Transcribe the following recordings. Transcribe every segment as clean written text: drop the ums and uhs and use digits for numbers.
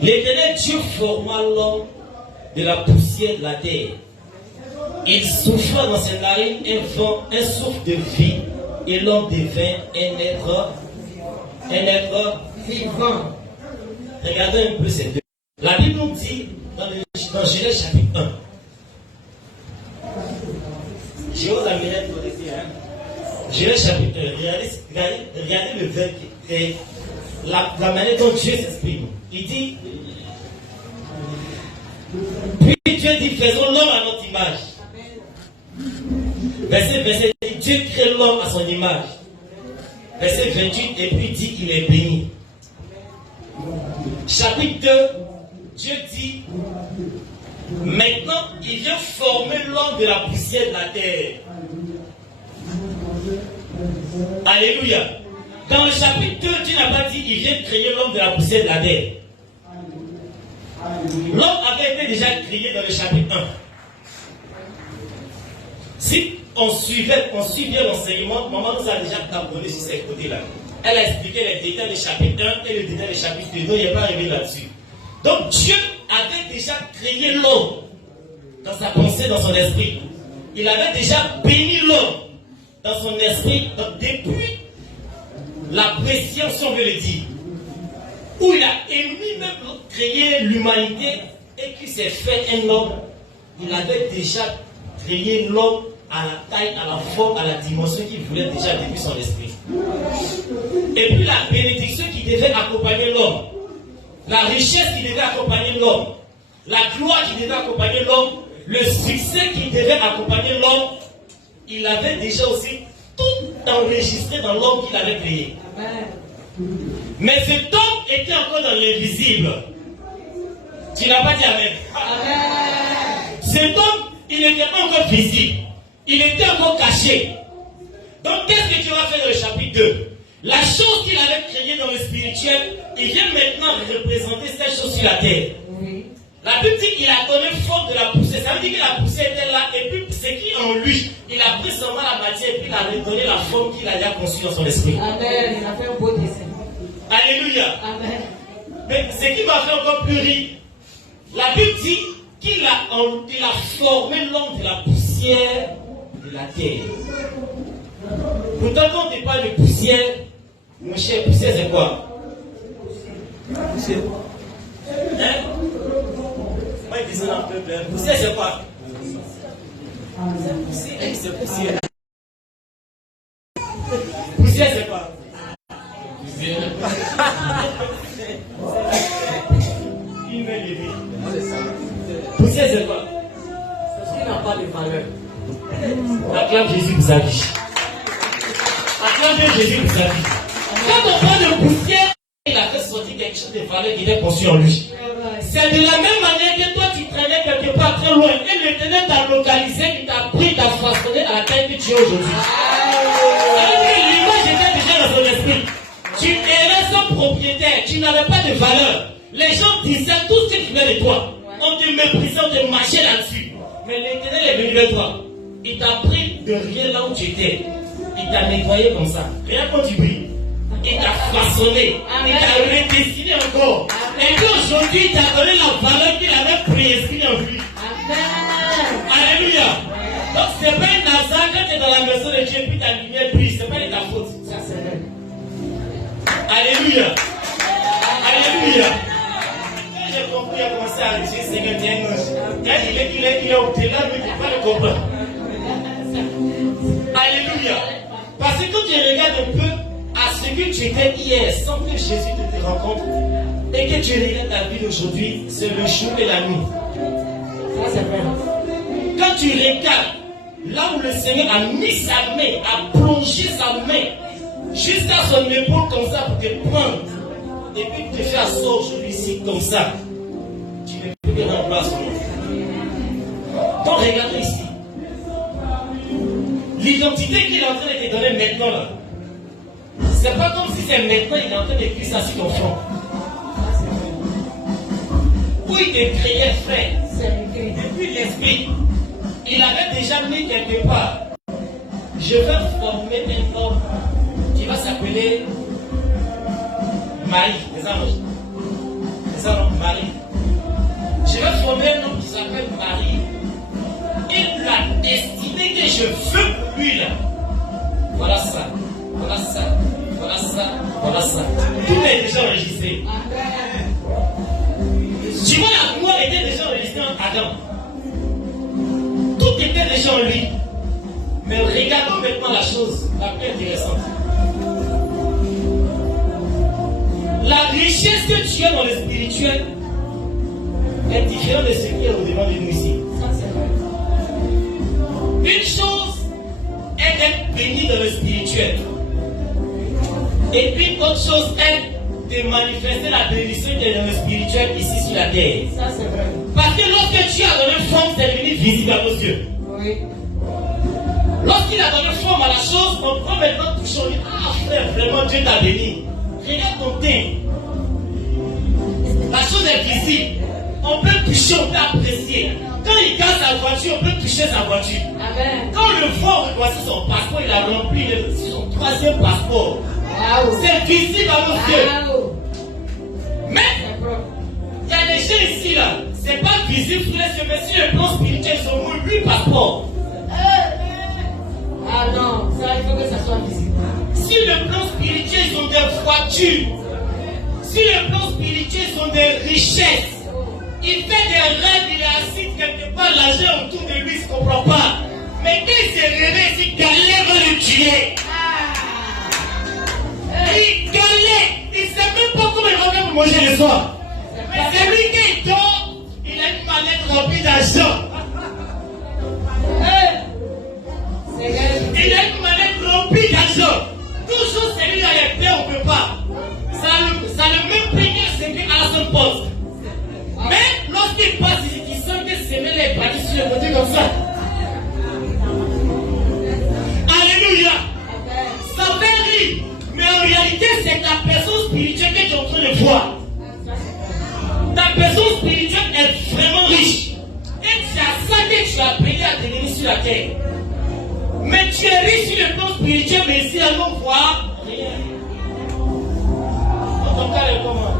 L'Éternel Dieu forma l'homme de la poussière de la terre. Il souffla dans ses narines un vent, un souffle de vie, et l'homme devint un être vivant. Regardez un peu ces deux. La Bible nous dit dans Genèse chapitre 1. Je vous amène ici. Genèse chapitre 1. Regardez le verbe et la manière dont Dieu s'exprime. Il dit, puis Dieu dit, faisons l'homme à notre image. Verset 27 dit, Dieu crée l'homme à son image. Verset 28, et puis il dit qu'il est béni. Chapitre 2, Dieu dit, maintenant il vient former l'homme de la poussière de la terre. Alléluia. Dans le chapitre 2, Dieu n'a pas dit qu'il vient créer l'homme de la poussière de la terre. L'homme avait été déjà créé dans le chapitre 1. Si on suit bien l'enseignement, maman nous a déjà abordé sur ces côtés-là. Elle a expliqué les détails du chapitre 1 et le détail du chapitre 2. Donc il n'est pas arrivé là-dessus. Donc Dieu avait déjà créé l'homme dans sa pensée, dans son esprit. Il avait déjà béni l'homme dans son esprit. Donc depuis la pression, si on veut le dire, où il a émis même créer l'humanité et qu'il s'est fait un homme, il avait déjà créé l'homme à la taille, à la forme, à la dimension qu'il voulait déjà depuis son esprit. Et puis la bénédiction qui devait accompagner l'homme, la richesse qui devait accompagner l'homme, la gloire qui devait accompagner l'homme, le succès qui devait accompagner l'homme, il avait déjà aussi tout enregistré dans l'homme qu'il avait créé. Amen. Mais cet homme était encore dans l'invisible. Tu n'as pas dit Amen. Amen. Cet homme, il n'était pas encore visible. Il était encore caché. Donc qu'est-ce que tu vas faire dans le chapitre 2? La chose qu'il avait créée dans le spirituel, il vient maintenant représenter cette chose sur la terre. Oui. La Bible dit qu'il a donné forme de la poussière. Ça veut dire que la poussière était là. Et puis ce qui est en lui, il a pris seulement la matière et puis il a redonné la forme qu'il a déjà conçue dans son esprit. Amen. Il a fait un beau dessin. Alléluia. Amen. Mais ce qui m'a fait encore plus rire, la Bible dit qu'il a formé l'homme de la poussière de la terre. Pourtant, quand on parle de poussière, mon cher, poussière c'est quoi? Poussière. Hein? Moi, je disais un peu, poussière c'est quoi? C'est poussière. Poussière c'est quoi? Poussière c'est quoi? C'est ce qui n'a pas de valeur. Acclame Jésus pour sa vie. Acclame Jésus pour sa vie. Quand on parle de poussière, il a fait sortir quelque chose de valeur qui était conçu en lui. C'est de la même manière que toi tu traînais quelque part très loin et l'Éternel t'a localisé, il t'a pris, t'a façonné à la taille que tu es aujourd'hui. L'image était déjà dans son esprit. Tu étais son propriétaire, tu n'avais pas de valeur. Les gens disaient tout ce qui venait de toi. On te méprisait, on te marchait là-dessus. Mais l'Éternel est venu vers toi. Il t'a pris de rien là où tu étais. Il t'a nettoyé comme ça. Rien quand tu brilles. Il t'a façonné. Amen. Il t'a redessiné encore. Amen. Et puis aujourd'hui, il t'a donné la valeur qu'il avait préestimée en lui. Amen. Alléluia. Donc c'est pas un hasard quand tu es dans la maison de Dieu puis ta lumière brille. C'est pas de ta faute. Ça c'est vrai. Alléluia. Alléluia. Quand j'ai compris, il a commencé à dire Seigneur, tiens, quand il est au-delà, mais il ne peut pas le comprendre. Alléluia. Parce que quand tu regardes un peu à ce que tu étais hier, sans que Jésus te rencontre, et que tu regardes ta vie d'aujourd'hui, c'est le jour et la nuit. Ça c'est vrai. Quand tu regardes là où le Seigneur a mis sa main, a plongé sa main jusqu'à son épaule comme ça pour te prendre, et puis te faire asseoir aujourd'hui ici comme ça, tu ne peux que rendre grâce au monde. Donc regardez ici. L'identité qu'il est en train de te donner maintenant là, c'est pas comme si c'est maintenant il est en train d'écrire ça sur ton front. Où il te créait frère, depuis l'esprit, il avait déjà mis quelque part. Je vais former un homme qui va s'appeler Marie, les anges. C'est ça, non? Marie. Je vais former un homme qui s'appelle Marie. Il l'a destiné que je veux pour lui là. Voilà ça. Voilà ça. Voilà ça. Voilà ça. Tout est déjà enregistré. Tu vois, la gloire était déjà enregistrée en Adam. Tout était déjà en lui. Mais regardons maintenant la chose la plus intéressante. La richesse que tu as dans le spirituel est différente de ce qui est au-devant de nous ici. Une chose est d'être béni dans le spirituel. Et puis autre chose est de manifester la bénédiction qui est dans le spirituel ici sur la terre. Ça, c'est vrai. Parce que lorsque tu as donné forme, c'est devenu visible à nos yeux. Oui. Lorsqu'il a donné forme à la chose, on peut maintenant toucher. On dit, ah frère, vraiment Dieu t'a béni. Regarde ton teint. La chose est visible. On peut toucher, on peut apprécier. Quand il gagne sa voiture, on peut toucher sa voiture. Amen. Quand on le voit, on voit son passeport, il a rempli son 3e passeport. Wow. C'est visible à nos yeux. Mais il y a des gens ici là, c'est pas visible sur les yeux, mais sur le plan spirituel, ils ont eu 8 passeports. Ah non, ça il faut que ça soit visible. Sur le plan spirituel, ils ont des voitures. Sur le plan spirituel, ils ont des richesses. Il fait des rêves, il est assis quelque part, l'argent autour de lui, il ne comprend pas. Mais quand il s'est réveillé, il galère va le tuer. Il galère, il ne sait même pas comment il va faire pour manger le soir. Mais c'est lui qui dort, il a une mallette remplie d'argent. Il a une mallette remplie d'argent. Toujours celui là est plein, on ne peut pas. Ça a le même prix que ce qu'à son poste. Mais lorsqu'il passe ici, il sent que c'est les parties sur le côté comme ça. Alléluia. Ça fait rire. Mais en réalité, c'est ta personne spirituelle que tu es en train de voir. Ta personne spirituelle est vraiment riche. Et c'est à ça que tu as appris à devenir sur la terre. Mais tu es riche sur le plan spirituel, mais ici, à nous voir rien. Ton cas est comment?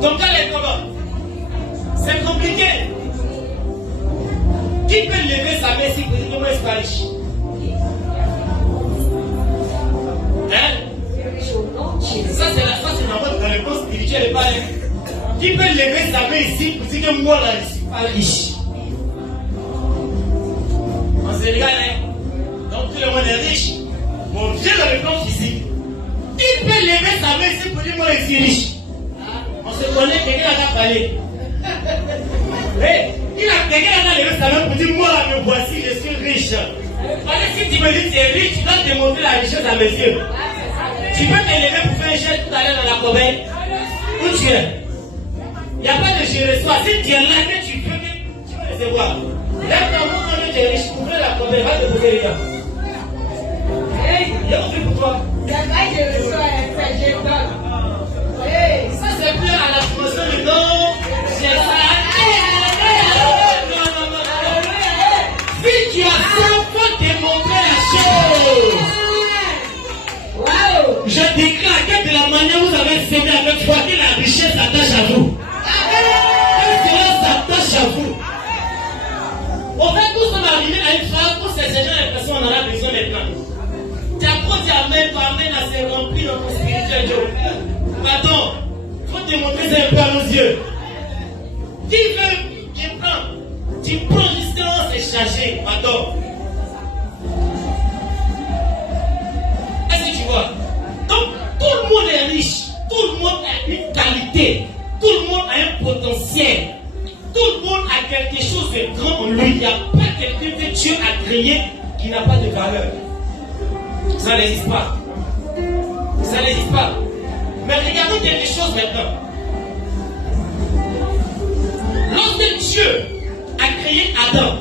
Ton cas est comment? C'est compliqué. Qui peut lever sa main si vous dites comment est-ce pas riche? Ça c'est la chose dans le plan spirituel et pas rien. Qui peut lever sa main ici pour dire que moi là je ne suis pas riche? On se regarde, hein? Donc tout le monde est riche. Bon, viens dans le plan physique. Qui peut lever sa main ici pour dire moi je suis riche? On se connaît, quelqu'un a parlé. Quelqu'un a levé sa main pour dire moi me voici, je suis riche. Parce que si tu me dis que tu es riche, tu dois démontrer la richesse à mes yeux. Tu peux te lever pour faire un geste tout à l'heure dans la corbeille. Où tu es? Il n'y a pas de je reçois. Si tu es là, que tu peux, tu vas recevoir. Lève-toi, montre que tu es riche. Ouvre la corbeille, va te poser les gars. Il y a un truc pour toi. Je reçois, je donne. Ça c'est plus à la promotion de non. C'est ça. Non. Si tu as ça, il faut démontrer la chose. Wow. Je déclare que de la manière où vous avez sémé avec foi, que la richesse s'attache à vous. Que cela s'attache à vous. Au fait, nous sommes arrivés à une phase où ces gens l'impression qu'on en a besoin maintenant. Tu apprends, tu amènes à se remplir dans ton spirituel Dieu. Pardon, il faut démontrer ça un peu à nos yeux. Qui veut, qui prend. Tu prends justement, c'est chargé. Pardon. Est-ce que tu vois? Donc, tout le monde est riche. Tout le monde a une qualité. Tout le monde a un potentiel. Tout le monde a quelque chose de grand en lui. Il n'y a pas quelqu'un que Dieu a créé qui n'a pas de valeur. Ça n'existe pas. Ça n'existe pas. Mais regardons quelque chose maintenant. Lorsque Dieu a créé Adam,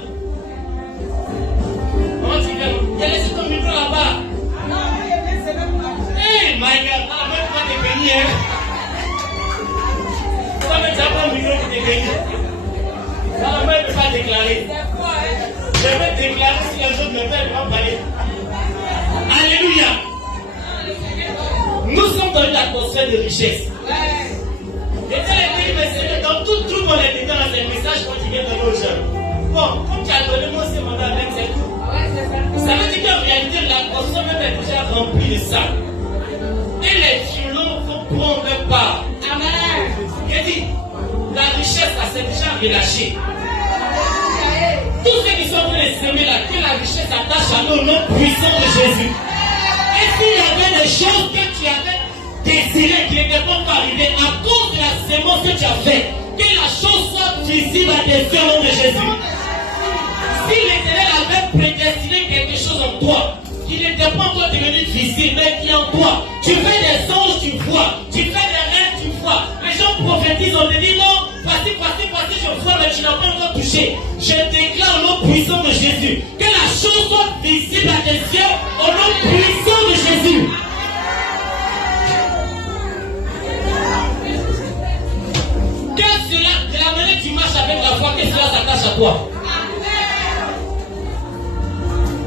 comment tu viens? Il a laissé ton micro là-bas. Non, c'est même pas. Hey, my God, la main va te bénir. Ça va être un micro qui te bénit. Ça la main ne peut pas déclarer. Je vais déclarer si les autres me font pas parler. Alléluia. Nous entendu l'atmosphère de richesse. Et c'est dans tout le monde est dans le message quand tu viens donner aux gens. Bon, comme tu as donné moi ce mandat avec c'est tout. Ça veut dire qu'en réalité, l'atmosphère même est déjà remplie de ça. Et les violons vont prendre part. Amen. Il dit, la richesse, ça s'est déjà relâché. Tous ceux qui sont en train de s'aimer là, que la richesse attache à nous au nom puissant de Jésus. Et s'il y avait des choses que tu avais désirées qui n'étaient pas encore arrivées à cause de la sémence que tu as faite, que la chose soit visible à tes yeux au nom de Jésus. Si l'Éternel avait prédestiné quelque chose en toi, qui n'était pas encore devenu visible, mais qui est en toi, tu fais des anges, tu vois, tu fais des rêves, tu vois. Les gens prophétisent, on te dit non, voici, je vois, mais tu n'as pas encore touché. Je déclare au nom puissant de Jésus que la chose soit visible à tes yeux au nom puissant de Jésus. Que cela, de la manière que tu marches avec la foi, que cela s'attache à toi.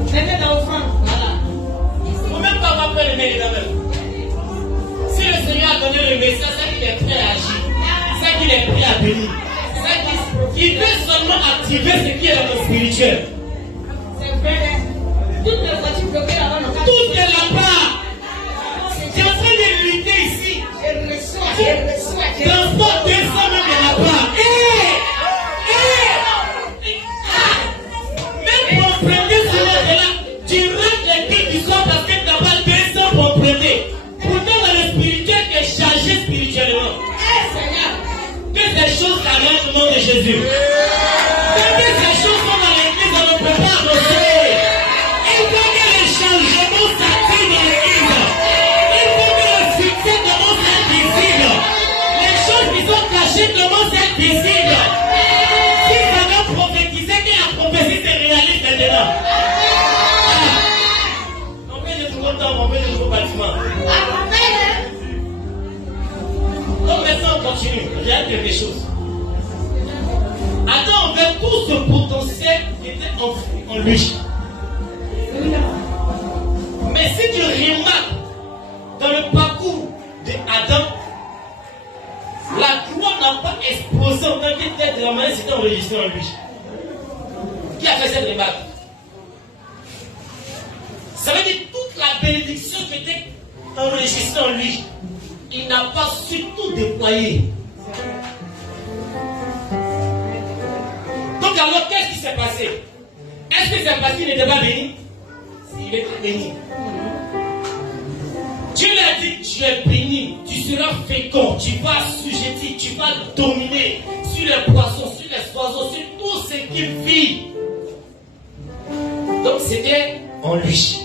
C'était dans l'offrande. Voilà. Il ne faut même pas avoir peur de mériter même. Si le Seigneur a donné le message, c'est qu'il est prêt à agir. C'est qu'il est prêt à bénir. Il peut seulement activer ce qui est dans le spirituel. C'est vrai. Toutes les voitures bloquées là-bas. Toutes est là-bas. Tu es en train de lutter ici. Je reçois. Transport 200 même là-bas. Même pour prêter ce là, tu rates les pieds du soir parce que tu n'as pas 200 pour prêter. Pourtant dans le spirituel, tu es chargé spirituellement. Que ces choses s'arrêtent au nom de Jésus. Que ces choses sont dans l'église, on ne peut pas avancer. Il faut que les changements s'activent dans l'église. Il faut que le succès commence à être visible. Les choses qui sont cachées commencent à être visibles. Si ça va prophétiser, que la prophétie se réalise maintenant. On met de nouveaux temps, on met de nouveaux bâtiments. Donc maintenant on continue, regarde quelque chose. Adam avait tout ce potentiel qui était enfoui en lui. Mais si tu remarques dans le parcours d'Adam, la gloire n'a pas explosé en tant que telle de la manière c'était enregistré en lui. Qui a fait cette remarque? Ça veut dire toute la bénédiction qui était enregistrée en lui. Il n'a pas su tout déployer. Donc alors, qu'est-ce qui s'est passé? Est-ce que c'est parce qu'il n'était pas béni? Il était béni. Dieu lui a dit, tu es béni, tu seras fécond, tu vas assujettir, tu vas dominer sur les poissons, sur les oiseaux, sur tout ce qui vit. Donc c'était en lui.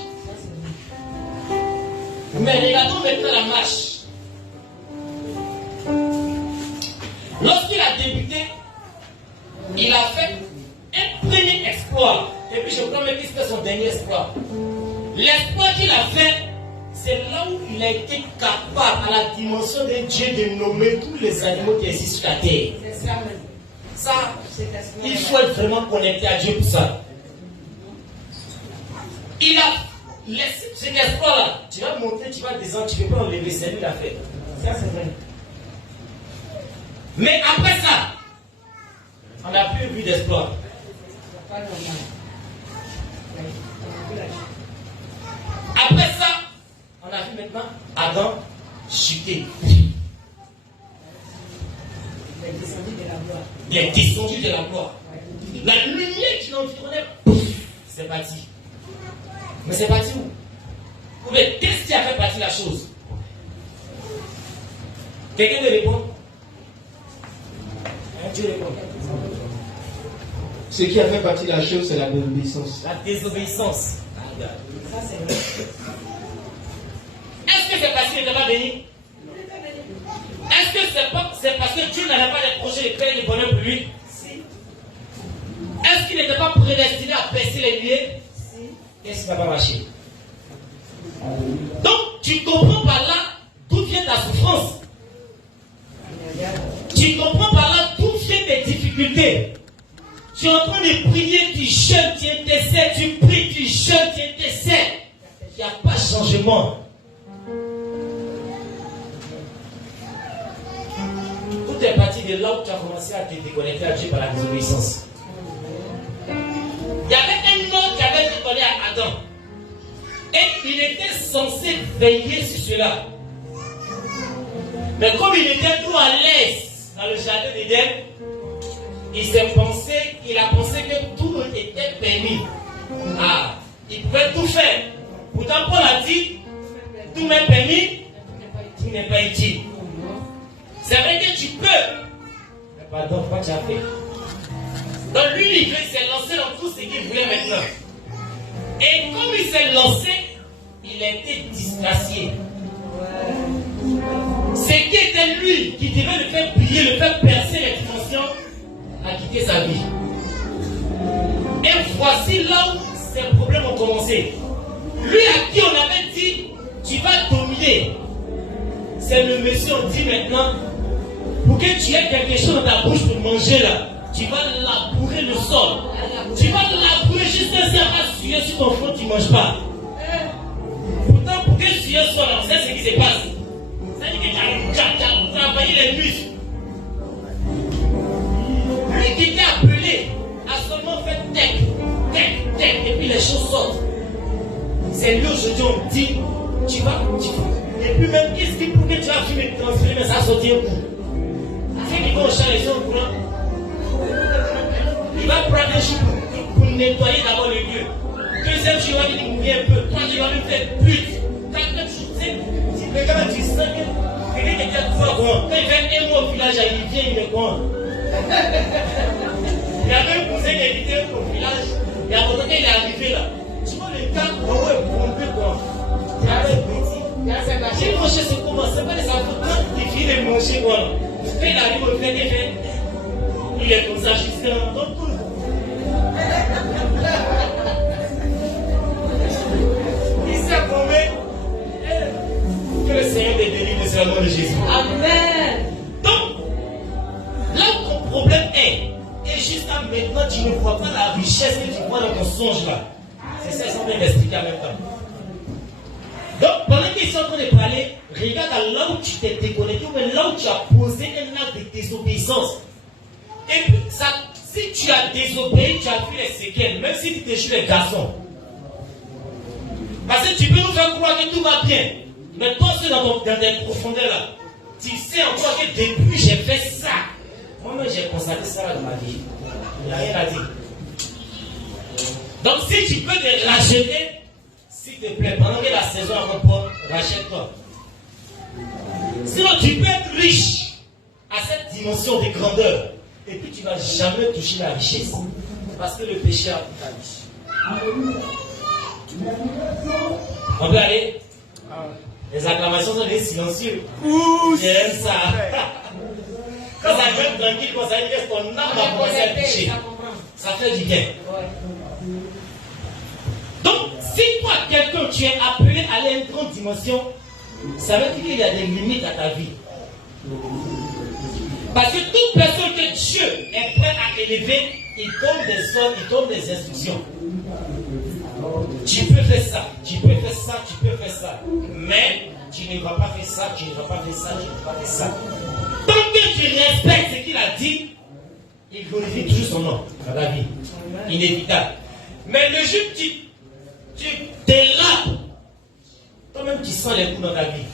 Mais regardons maintenant la marche. Lorsqu'il a débuté, il a fait un premier exploit. Et puis je crois même que c'était son dernier exploit. L'exploit qu'il a fait, c'est là où il a été capable, à la dimension de Dieu, de nommer tous les animaux qui existent sur la terre. Ça, il faut être vraiment connecté à Dieu pour ça. Il a laissé cet exploit-là. Tu vas monter, tu vas descendre, tu ne peux pas enlever, c'est lui qui l'a fait. Ça, c'est vrai. Mais après ça, on n'a plus vu d'espoir. Après ça, on a vu maintenant Adam chuter. Il est descendu de la gloire. La lumière qui l'environnait, c'est parti. Mais c'est parti où? Mais qu'est-ce qui a fait partir la chose? Quelqu'un me répond? Dieu répond. Ce qui a fait partie de la chose, c'est la désobéissance. La désobéissance. Ça, c'est vrai. Est-ce que c'est parce qu'il n'était pas béni? Est-ce que c'est parce que Dieu n'avait pas de projet de créer le bonheur pour lui? Si. Est-ce qu'il n'était pas prédestiné à percer les lieux? Si. Qu'est-ce qui n'a pas marché? Donc, tu comprends par là d'où vient ta souffrance. Tu comprends par là d'où viennent tes difficultés. Tu es en train de prier, tu jeûnes, tu intercèdes, tu pries, tu jeûnes, tu intercèdes. Il n'y a pas de changement. est parti de là où tu as commencé à te déconnecter à Dieu par la désobéissance. Il y avait un homme qui avait déconné à Adam. Et il était censé veiller sur cela. Mais comme il était trop à l'aise dans le jardin d'Éden, il a pensé que tout était permis. Ah, il pouvait tout faire. Pourtant, Paul a dit, tout m'est permis, tout n'est pas utile. C'est vrai que tu peux. Mais pardon, pourquoi tu as fait? Donc lui, il s'est lancé dans tout ce qu'il voulait maintenant. Et comme il s'est lancé, il a été disgracié. Ce qui était lui, qui devait le faire briller, le faire percer les dimensions, a quitté sa vie. Et voici là où ces problèmes ont commencé. Lui à qui on avait dit, tu vas dominer. C'est le monsieur, on dit maintenant, pour que tu aies quelque chose dans ta bouche pour manger là, tu vas labourer le sol. Tu vas labourer jusqu'à ce que ça va suer sur ton front, tu ne manges pas. Pourtant, pour que suer soit là, c'est ce qui se passe. C'est-à-dire que tu as travaillé les muscles. Lui qui t'a appelé a seulement fait tech, et puis les choses sortent. C'est lui aujourd'hui, on dit, tu vas. Et puis même, qu'est-ce qui pour que tu vas fumer, transférer, mais ça sortit un coup. C'est qu'il va au champ, les gens au courant. Il va prendre un jour pour nettoyer d'abord le lieu. Deuxième jour, il va dire mouiller un peu. Troisième jour, il va lui faire plus. Quatrième jour, tu sais, mais quand même, tu sens que quelqu'un qui était trois grands, quand il fait un mois au village, il vient, il est grand. Il y avait un cousin qui habitait au village, et à un moment donné, il est arrivé là. Tu vois le gars, on est pompé quoi. Il avait petit. J'ai mangé ce comment, c'est pas les enfants, quand il finit de manger quoi. Quand il arrive au fait, il est comme ça jusqu'à là. Il s'est promis que le Seigneur te délivre sur le nom de Jésus. Amen. Donc, là où ton problème est, et jusqu'à maintenant, tu ne vois pas la richesse que tu vois dans ton songe là. C'est ça qu'ils sont en train d'expliquer en même temps. Donc, pendant qu'ils sont en train de parler, regarde là où tu t'es déconnecté, mais là où tu as posé un acte de désobéissance. Et puis, ça, si tu as désobéi, tu as vu les séquelles, même si tu t'es joué les garçons. Parce que tu peux nous faire croire que tout va bien. Mais toi, c'est dans tes profondeurs là. Tu sais encore que depuis j'ai fait ça. Moi-même, j'ai constaté ça dans ma vie. Il n'y a rien à dire. Donc, si tu peux te racheter, s'il te plaît, pendant que la saison avant pas, rachète-toi. Sinon, tu peux être riche à cette dimension de grandeur. Et puis, tu ne vas jamais toucher la richesse. Parce que le péché a pris ta riche. On peut aller? Les acclamations sont des silencieux. J'aime ça. Quand ça vient tranquille, quand ça dit que ton âme va commencer à toucher. Ça fait du bien. Donc, si toi, quelqu'un, tu es appelé à aller à une grande dimension, ça veut dire qu'il y a des limites à ta vie. Parce que toute personne que Dieu est prêt à élever, il donne des ordres, il donne des instructions. Tu peux faire ça, tu peux faire ça, tu peux faire ça. Mais tu ne vas pas faire ça, tu ne vas pas faire ça, tu ne vas pas faire ça. Tant que tu respectes ce qu'il a dit, il glorifie toujours son nom dans la vie. Inévitable. Mais le jour où tu délapes, toi-même tu sens les coups dans ta vie.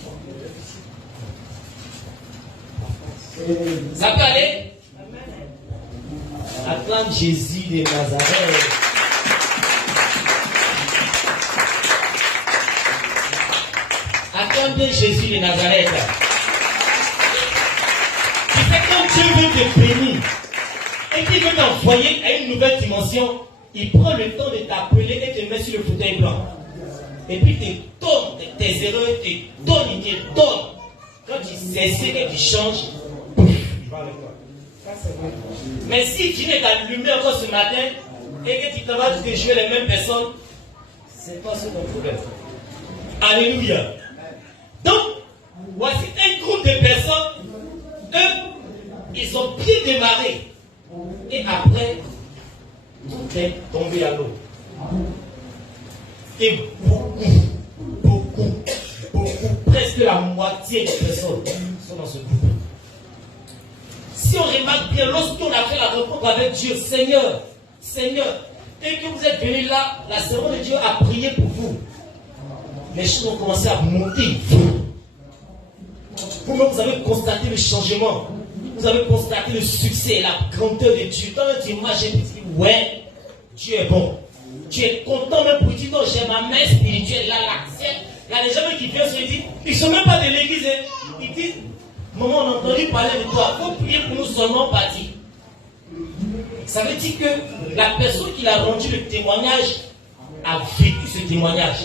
Ça peut aller? Acclame Jésus de Nazareth. Acclame bien Jésus de Nazareth. Tu sais, quand Dieu veut te bénir et qu'il veut t'envoyer à une nouvelle dimension, il prend le temps de t'appeler et te met sur le fauteuil blanc. Et puis il te donne tes erreurs, il te donne. Quand tu sais que tu changes, il va avec toi. Mais si tu n'es allumé encore ce matin et que tu travailles de jouer les mêmes personnes, c'est pas ça ton problème. Alléluia. Donc, voici un groupe de personnes, eux, ils ont bien démarré. Et après, tout est tombé à l'eau. Et beaucoup, presque la moitié des personnes sont dans ce groupe. Si on remarque bien, lorsqu'on a fait la rencontre avec Dieu, Seigneur, dès que vous êtes venu là, la servante de Dieu a prié pour vous. Les choses ont commencé à monter. Vous-même, vous avez constaté le changement. Vous avez constaté le succès, la grandeur de Dieu. Dans notre image, j'ai dit, ouais, Dieu est bon. Tu es content même pour dire, non, j'ai ma mère spirituelle là. Il y a des gens qui viennent se dire, ils ne sont même pas de l'église. Ils disent, maman, on a entendu parler de toi. Il faut prier pour nous seulement partir. Ça veut dire que la personne qui a rendu le témoignage a vécu ce témoignage.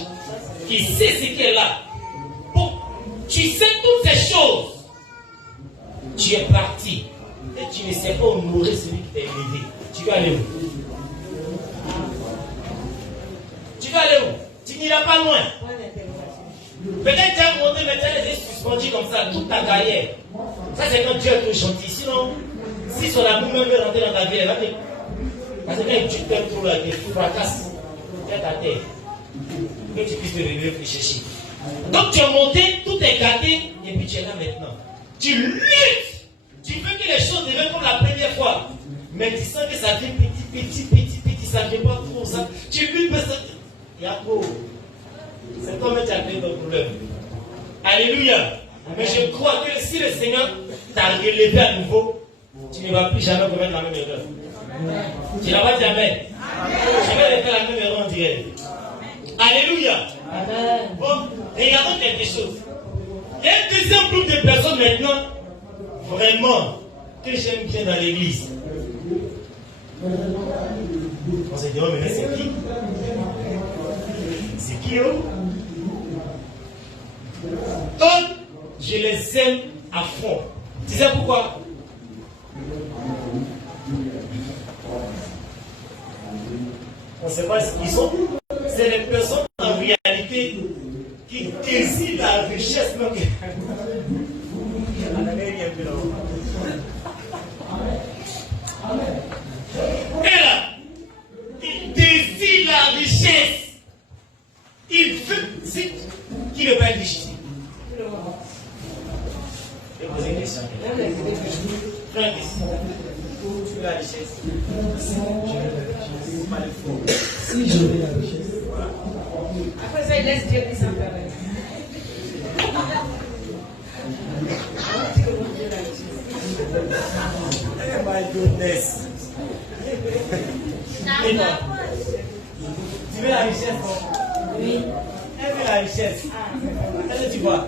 Qui sait ce qu'elle est là. Bon, tu sais toutes ces choses. Tu es parti. Et tu ne sais pas honorer celui qui t'a élevé. Tu vas aller où? Tu vas aller où? Tu n'iras pas loin. Peut-être tu as monté, mais tu as été suspendu comme ça toute ta carrière. Ça, c'est quand Dieu est trop gentil. Sinon, si son amour même veut rentrer dans ta vie, elle va te. Parce que quand tu t'aimes trop, tu fracasses. Tu es à terre. Que tu puisses te réveiller et chercher. Donc tu as monté, tout est gâté, et puis tu es là maintenant. Tu luttes. Tu veux que les choses deviennent comme la première fois. Mais tu sens que ça devient petit, ça ne vient pas trop ça. Tu luttes, mais ça. Il y a trop. C'est toi-même qui as créé ton problème. Alléluia. Mais je crois que si le Seigneur t'a relevé à nouveau, tu ne vas plus jamais commettre la même erreur. Tu n'as pas dit amen. Je vais faire la même erreur en direct. Alléluia. Bon, regardons quelque chose. Il y a un deuxième groupe de personnes maintenant, vraiment, que j'aime bien dans l'église. On se dit, oh, mais c'est qui? C'est qui, oh? Eux, je les aime à fond. Tu sais pourquoi? On ne sait pas ce qu'ils sont. C'est les personnes en réalité qui désirent la richesse. Et là, ils désirent la richesse. Il veut. Qui veut pas être riche ici? Je vais poser une question. Frère, tu veux la richesse? Si je veux la richesse. Après ça, il laisse Dieu qui s'en permet. Oh my goodness. Et toi? Tu veux la richesse? Oui. Elle veut la richesse. Qu'est-ce que tu vois?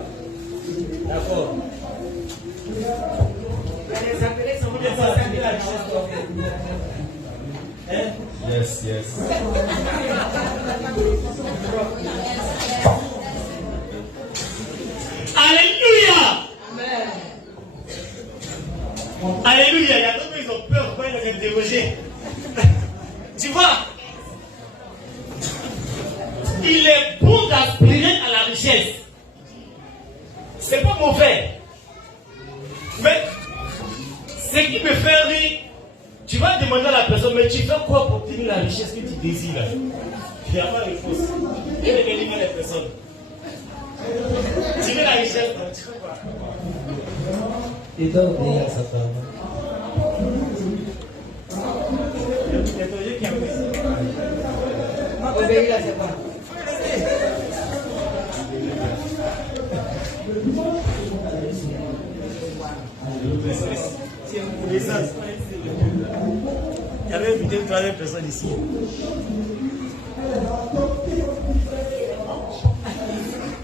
D'accord. Les appelés sont Tu veux la richesse? Hein? Yes. Alléluia! Amen. Alléluia! Il y a d'autres qui ont peur quand ils ont interrogé. Tu vois? Il est bon d'aspirer à la richesse. C'est pas mauvais. Mais ce qui me fait rire, tu vas demander à la personne, mais tu fais quoi pour obtenir la richesse que tu désires? Il n'y a pas de réponse. Il est venu les personnes. Tu veux la richesse, non? Tu fais quoi? Et donc, obéir à sa parole. Obéir à ses parents. Il y avait une vidéo de 3 personnes ici.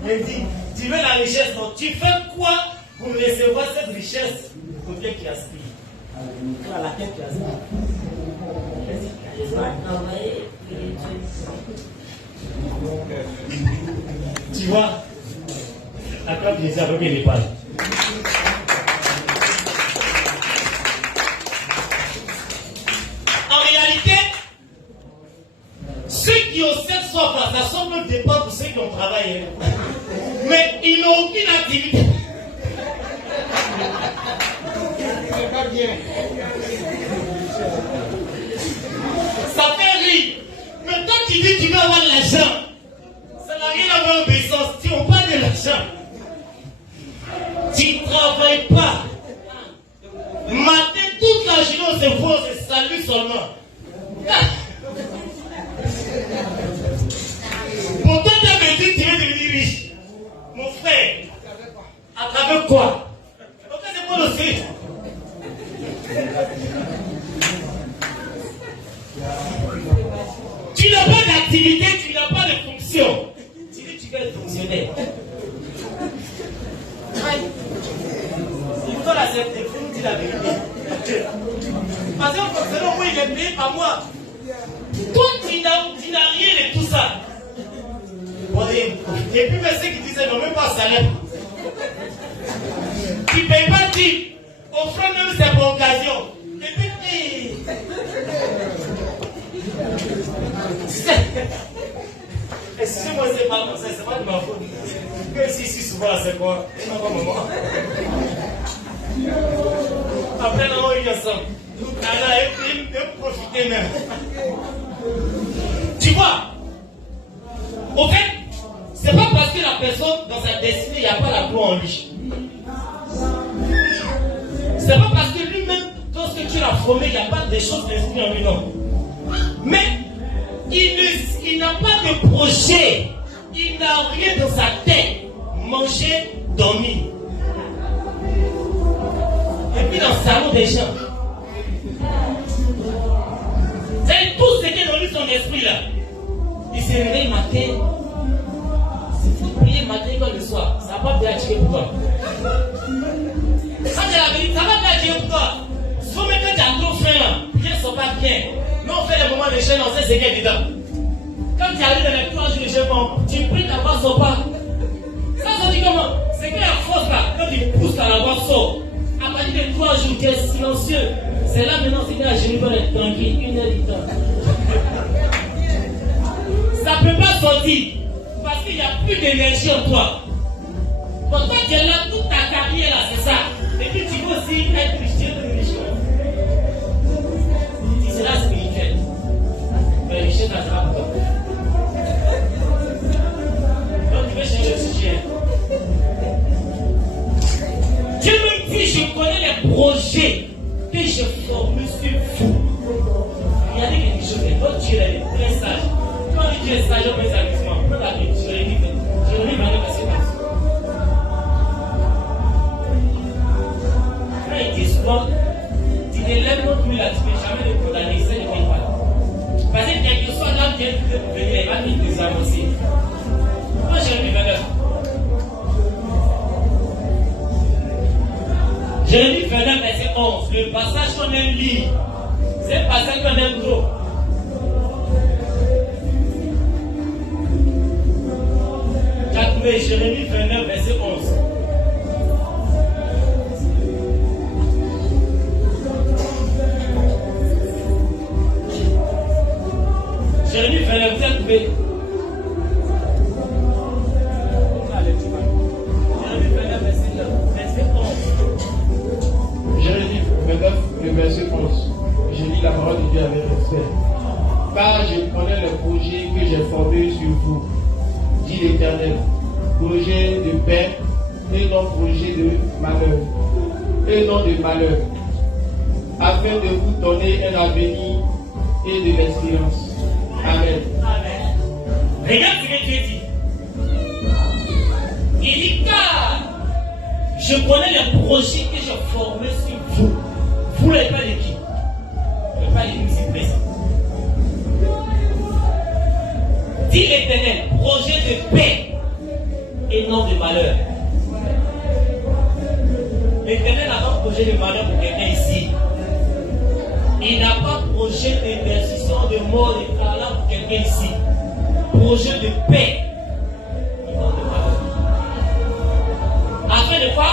Il dit, tu veux la richesse, non? Tu fais quoi pour recevoir cette richesse? Pour quelqu'un qui aspire. À laquelle tu aspires. Tu vois, à quoi tu disais avec les pages. En réalité, ceux qui ont cette soif, ça semble dépendre de ceux qui ont travaillé. Mais ils n'ont aucune activité. Ça fait rire. Mais quand tu dis que tu veux avoir l'argent, ça n'a rien à voir avec l'obéissance. Tu n'as pas de l'argent. Tu ne travailles pas. Matin seulement. Pour toi, tu as dit que tu veux devenir riche. Mon frère, à travers quoi? Ok, c'est pour le site. Tu n'as pas d'activité, tu n'as pas de fonction. Tu dis que tu veux être fonctionnaire. Il faut l'accepter, il faut nous dire la vérité. Parce que selon moi, il est payé par moi. Toi, tu n'as rien de tout ça. Et puis, ceux qui disent qu'ils n'ont même pas de salaire. Tu ne payes pas de type. Offrant même, c'est pour occasion. Et puis, excusez-moi, c'est pas comme ça, c'est pas de ma faute. Que si souvent, c'est quoi? C'est pas maman. Après, on va y ensemble. Alors, il peut profiter même. Tu vois, au fait, c'est pas parce que la personne, dans sa destinée, il n'y a pas la foi en lui. C'est pas parce que lui-même, lorsque tu l'as formé, il n'y a pas des choses d'esprit en lui, non. Mais, il n'a pas de projet. Il n'a rien dans sa tête. Manger, dormir. Et puis dans le salon des gens. C'est tout ce qui est dans lui, son esprit là. Il se réveille matin. Il faut prier matin comme le soir. Ça va pas bien attirer pour toi. Ça, c'est la vérité. Ça va bien attirer pour toi. Souvent, même quand tu as trop faim là, les gens ne sont pas bien. Mais on fait des moments de chaîne, on sait ce qu'il y a dedans. Quand tu arrives dans les 3 jours de jeûne, tu pries ta voix sort pas. Ça dit comment? C'est que la force là, quand tu pousses à la voix sort. À partir de 3 jours, tu es silencieux. C'est là maintenant, c'est que la génie va être tranquille, 1 heure du temps. Ça ne peut pas sortir. Parce qu'il n'y a plus d'énergie en toi. Donc toi, tu es là, toute ta carrière là, c'est ça. Et puis tu veux aussi être Christian de religion. C'est là spirituel. Mais le chien, ça sera pour toi. Donc tu veux changer le sujet. Dieu me dit, je connais les projets que je formule sur vous. Regardez quelque chose, votre Dieu est très sage. Quand Dieu est sage, on met amusement. Prends la Bible, Jérémie 29, verset 11. Quand il dit souvent, tu ne lèves pas plus là, tu ne peux jamais le condamner, c'est le même pas. Parce que quelque soit là, Dieu peut venir, il va nous désavancer. Moi, Jérémie 29. Jérémie 29, verset 11. Le passage qu'on aime lire. C'est le passage qu'on aime trop. Tu as trouvé Jérémie 29, verset 11. Jérémie 29, tu as trouvé. Jérémie 29, verset 11. Jérémie 29, le verset 11. Je lis la parole de Dieu avec respect. Car je connais le projet que j'ai formé sur vous, dit l'Éternel. Projet de paix et non projet de malheur. Et non de malheur. Afin de vous donner un avenir et de l'espérance. Amen. Amen. Regarde ce que Dieu dit. Il dit car je connais les projets que j'ai formés sur vous. Vous n'avez pas de qui? Vous n'avez pas de musique présente. Dit l'Éternel, projet de paix et non de malheur. L'Éternel n'a pas projet de malheur pour quelqu'un ici. Il n'a pas projet de persécution, de mort, de talent pour quelqu'un ici. Projet de paix et non de malheur. Afin de quoi?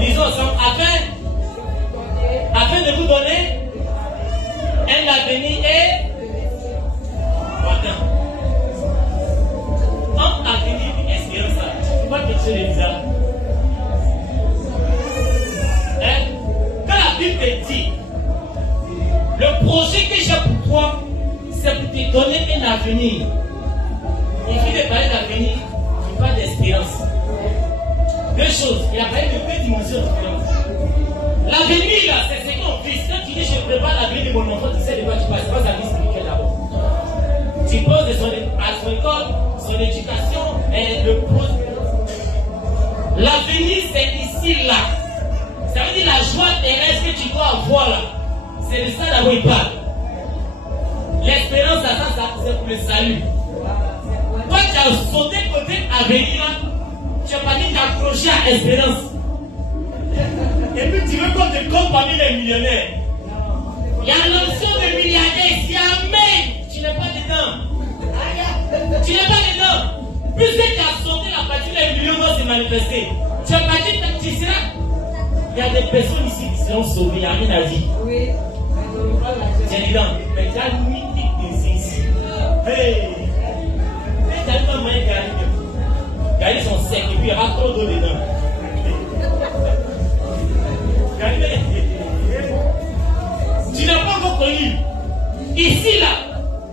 Lisons ensemble. Afin de vous donner un avenir et matin. Entre avenir et espérance, tu ne peux pas quelque chose de bizarre. Hein? Quand la Bible te dit, le projet que j'ai pour toi, c'est pour te donner un avenir. Il faut te parler d'avenir, tu parles d'espérance. Deux choses, il a parlé de deux dimensions d'espérance. L'avenir là, c'est ce qu'on vit. Quand tu dis je prépare l'avenir de mon enfant, tu sais de quoi tu parles. C'est pas sa vie spirituelle d'abord. Tu poses à son école, son éducation, et l'avenir c'est ici là. Ça veut dire la joie terrestre que tu dois avoir là. C'est de ça d'abord il parle. L'espérance à ça, c'est pour le salut. Toi tu as sauté côté avenir là, tu as pas dit t'accrocher à espérance. Et puis tu veux qu'on te compte parmi les millionnaires. Il y a l'option de milliardaire ici, amen. Tu n'es pas dedans. Tu n'es pas dedans. Puisque tu as sauté la partie des millions vont se manifester. Tu as pas dit que tu seras. Il y a des personnes ici qui seront sauvées, il n'y a rien à dire. Oui. C'est évident. Mais tu as une mythique ici. Hey! Mais tu as pas moyen de gagner. Gagner son sec et puis il y aura trop d'eau dedans. Tu n'as pas encore connu. Ici, là,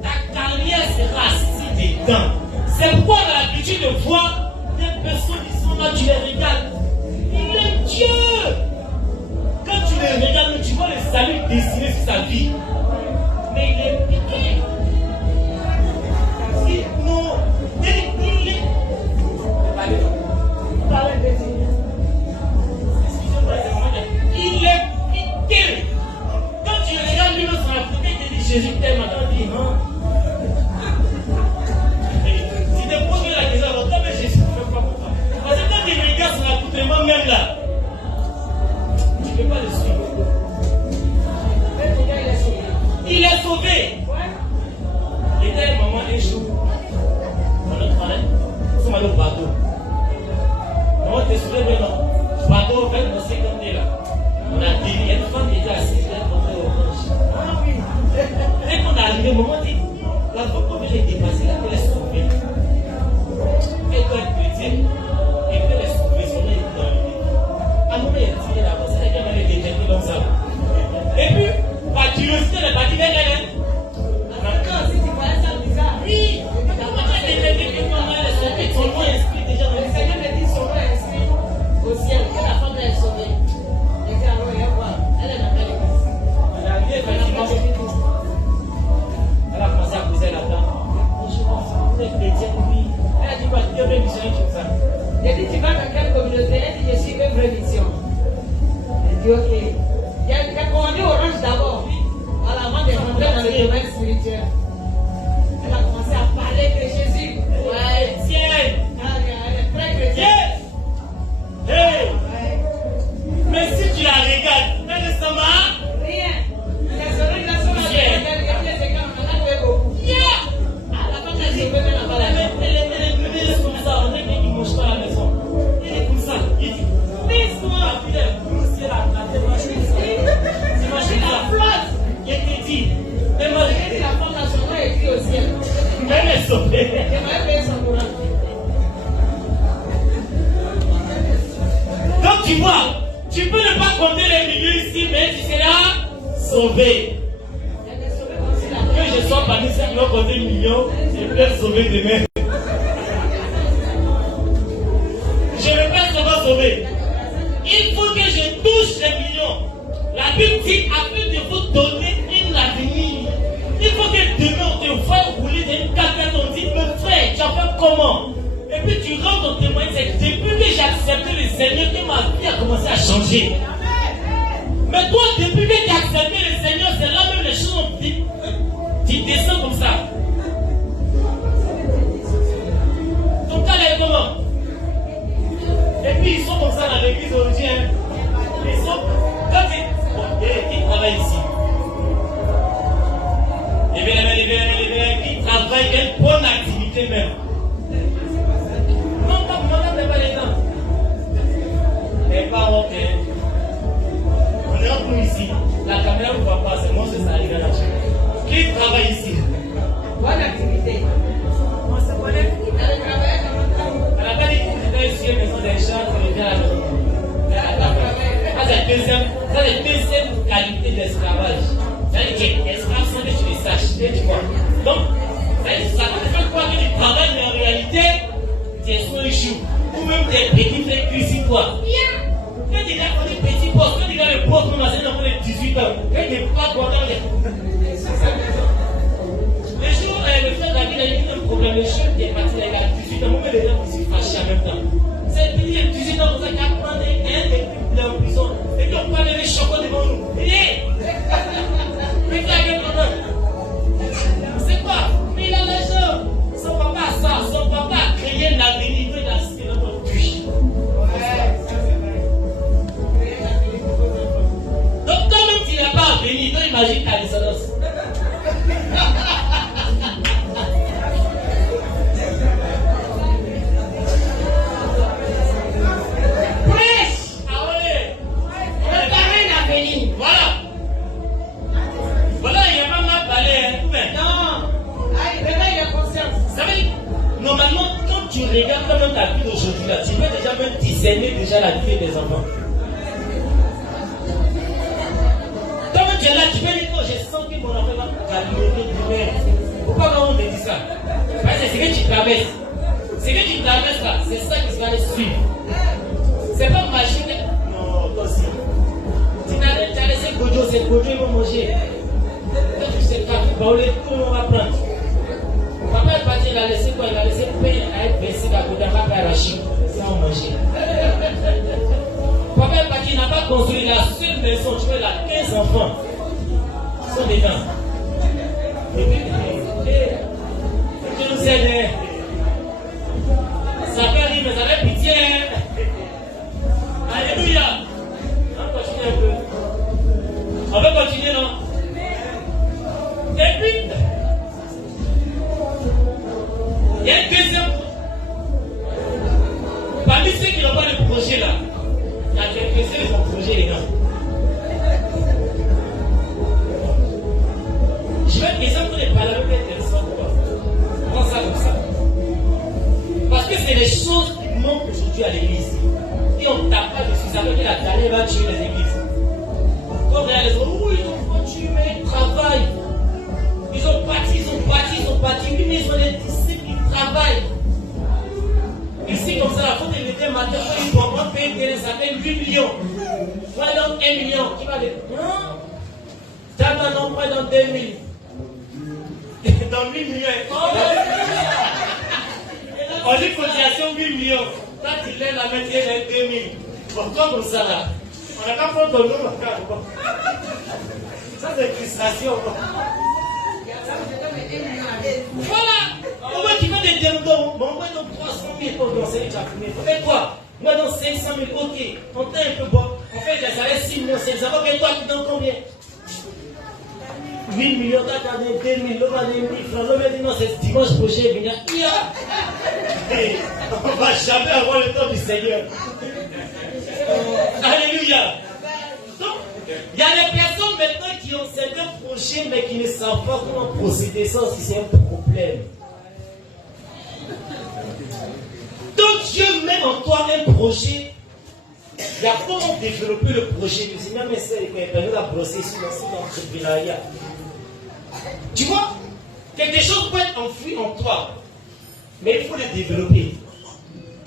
ta carrière sera assise dedans. C'est pourquoi on a l'habitude de voir des personnes qui sont là, tu les regardes. Il est Dieu. Quand tu les regardes, tu vois le salut dessiné sur sa vie. Mais il est piqué. Non, il est. Il est piqué. Quand tu regardes lui, sur la photo, il te dit Jésus t'aime, madame, dit non. Si tu te poses la question, alors toi, mais Jésus ne fait pas pour toi. Parce que quand tu regardes sur la photo, même là, tu ne peux pas le suivre. Il est sauvé. Il était un moment échoué. On a parlé. Nous sommes allés au bateau. On te souvient de non. Bateau, en fait, on s'est compté là. On a dit, il y a une femme qui était assise là, contre au planche. Ah oui. Dès qu'on est arrivé, au moment où la femme qu'on vient de dépasser, là, elle est sauvée. Elle doit être chrétienne. Et puis elle est sauvée, son nom est dans le lit. À un moment, elle est tirée là-bas, c'est elle qui m'a détecté comme ça. Et puis, par curiosité, elle est partie vers elle. Si tu vois ça bizarre. Oui. Comment tu as détecté que ton nom est sauvé, son nom est inscrit déjà dans le Le Seigneur me dit son nom est inscrit au ciel. Que la femme est sauvée. Et que alors, il y a quoi? Elle est dans quelle église? Elle est arrivée, effectivement. Elle a commencé à poser là-dedans. Vous êtes chrétien, oui. Elle a dit, quoi, tu veux missionner comme ça. J'ai dit, tu vas dans quelle communauté? Elle dit, je suis une vraie mission. Elle dit, ok. Il a commandé Orange d'abord. Voilà, avant de rentrer dans le domaine spirituel. Elle a commencé à parler de Jésus. Ouais, tiens. Elle est très chrétienne. Hey! Mais si tu la regardes, elle ne s'en va. Rien. Les organisations, les écoles, on en a fait beaucoup. La femme est sauvée, mais n'a pas la main. Elle est comme ça, on est qui ne mange pas à la maison. Elle est comme ça. Il dit, laisse-moi, fidèle, c'est la démarche. T'imagines la flotte. Il te dit, Elle dit, la femme nationale est écrite au ciel. elle est sauvée. Elle m'a payé son courant. Donc tu vois, tu peux ne pas compter les millions ici, mais tu seras sauvé. Elle est sauvée comme si la Que je sois parmi ceux qui vont compter millions, je peux être sauvé demain. Je ne vais pas être sauvé. Il faut que je touche les millions. La Bible dit, afin de vous donner une avenir. Il faut que demain on te voit rouler dans une carte, on dit, mais frère, tu as fait comment? Et puis tu rentres ton témoignage, c'est que depuis que j'ai accepté le Seigneur, que ma vie a commencé à changer. Mais toi, depuis que tu as accepté le Seigneur, c'est là même les choses ont dit, tu descends comme ça. Ton cas est comment? Et puis ils sont comme ça dans l'église aujourd'hui. Hein. Ils sont. Quand ils travaillent ici. Les bien, ils travaillent une bonne activité même. Non, pas pas les temps. Mais pas ok. On est en nous ici. La caméra ne voit pas, c'est moi qui ça arrive là-dessus. Qui travaille ici? Bonne activité. On se connaît. Elle travaille à Elle a pas dit qu'il était ici, maison des gens, pour le gars. Ça, c'est la deuxième qualité d'esclavage. C'est-à-dire que l'esclave, sans que tu le saches, tu vois. Donc, ça ne fait pas que tu travailles, mais en réalité, tu es sur le chou. Ou même des petits frères cuisine toi. Quand tu as des petits postes, quand tu as le poste, on a 18 ans. Quand tu n'es pas content, le jeune qui est parti, il a 18 ans. Moi, les gens me suis fâché en même temps. C'est petit, il a 18 ans, vous avez qu'à prendre un et puis en prison. Et puis on prend les chocolats devant nous. Mais c'est quoi? Mais il a l'argent. Son papa a ça. Son papa a créé un avenir. Il a cité notre touche. Donc, quand même tu n'as pas avenir, donc imagine ta descendance. Normalement, quand tu regardes comment ta vie d'aujourd'hui, là, tu peux déjà même discerner déjà la vie des enfants. Quand tu es là, tu peux dire que je sens que mon enfant va calmer demain. Pourquoi on me dit ça? Parce que c'est ce que tu traverses. Ce que tu traverses là, c'est ça qui va le suivre. C'est pas magique. Non, toi aussi. Tu as laissé Gojo, c'est Gojo, ils vont manger. Quand tu sais pas, comment on va prendre? Papa est parti, il a laissé quoi? Il a laissé pain à être versé à côté de ma arraché. C'est à manger. Papa est parti, il n'a pas construit la seule maison. Tu vois, il a 15 enfants. Ils sont dedans. Et puis, tu nous aides. Ça fait rire, mais ça fait pitié. Alléluia. On continue un peu. On va continuer, non? Et puis, il y a un deuxième point. Parmi ceux qui n'ont pas de projet là, il y a quelques-uns qui ont projet les gars. Je vais te dire que les paroles sont intéressantes pour toi. Prends ça comme ça. Parce que c'est les choses qui manquent aujourd'hui à l'église. Et on ne tape pas dessus. Ça veut dire que la tannée va tuer les églises. Quand on regarde les autres, oui, ils ont continué, mais ils travaillent. Ils ont bâti. Oui, mais ils ont des disciples qui travaillent. Ici, comme ça, la faute de l'été matin, ils vont payer, ça fait 8 millions. Moi, dans 1 million, qui va dire, non, t'as maintenant, moi, dans 2 000. Dans 8 millions. On dit cotisation 8 millions. Quand tu lèves la main, tu lèves 2 000. Pourquoi comme ça là? On n'a pas fait ton nom encore. Ça, c'est frustration. Voilà. Moi qui fais des dindons, moi dans 300 000 pour danser, tu as fumé. Fais quoi? Moi dans 500 000, ok. On t'a un peu bon. On fait des salaires 6 millions, 500 000. Ok, toi tu donnes combien? 8 millions, tu as donné 2 000, l'autre a donné 1 000 francs. L'autre a dit non, c'est dimanche prochain, il vient. On ne va jamais avoir le temps du Seigneur. Alléluia. Donc, il y a des personnes maintenant qui ont certains projets, mais qui ne savent pas comment procéder sans si c'est un problème. Donc, Dieu met en toi un projet. Il y a comment développer le projet du Seigneur, mais c'est permis de brosser sur l'entrepreneuriat. Tu vois, quelque chose peut être enfoui en toi, mais il faut le développer.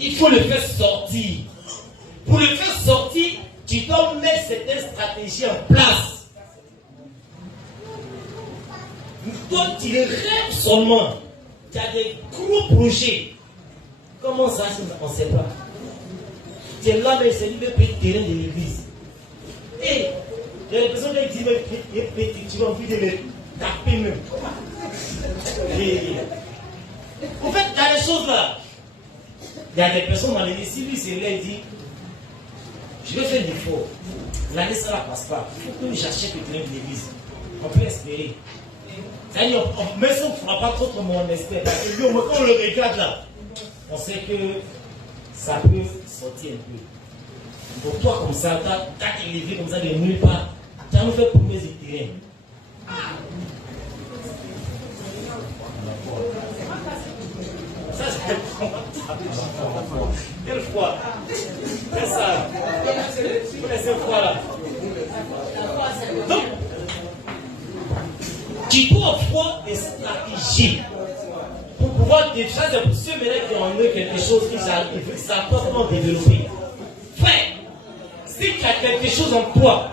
Il faut le faire sortir. Pour le faire sortir, tu dois mettre certaines stratégies en place. Toi, tu les rêves seulement. Tu as des gros projets. Comment ça, on ne sait pas. Tu es là, mais c'est lui le terrain de l'église. Et il y a des personnes qui disent, tu as envie de les taper même. En fait, il y a des choses là. Il y a des personnes dans l'église, si lui c'est là, il dit, je vais faire des faux. L'année ça ne passe pas. Il faut que j'achète le terrain de l'église. On peut espérer. C'est-à-dire, même si on ne fera pas contre mon esprit, parce que lui, quand on le regarde là, on sait que ça peut sortir un peu. Pour toi, comme ça, tu as élevé comme ça de nulle part. Tu as nous fait premier du terrain. Ça, c'est quelle fois? C'est ça. Cette fois-là. Donc, tu dois avoir des stratégies pour pouvoir déjà, c'est pour ceux qui ont eu quelque chose qui savent pas comment développer. Frère, si tu as quelque chose en toi,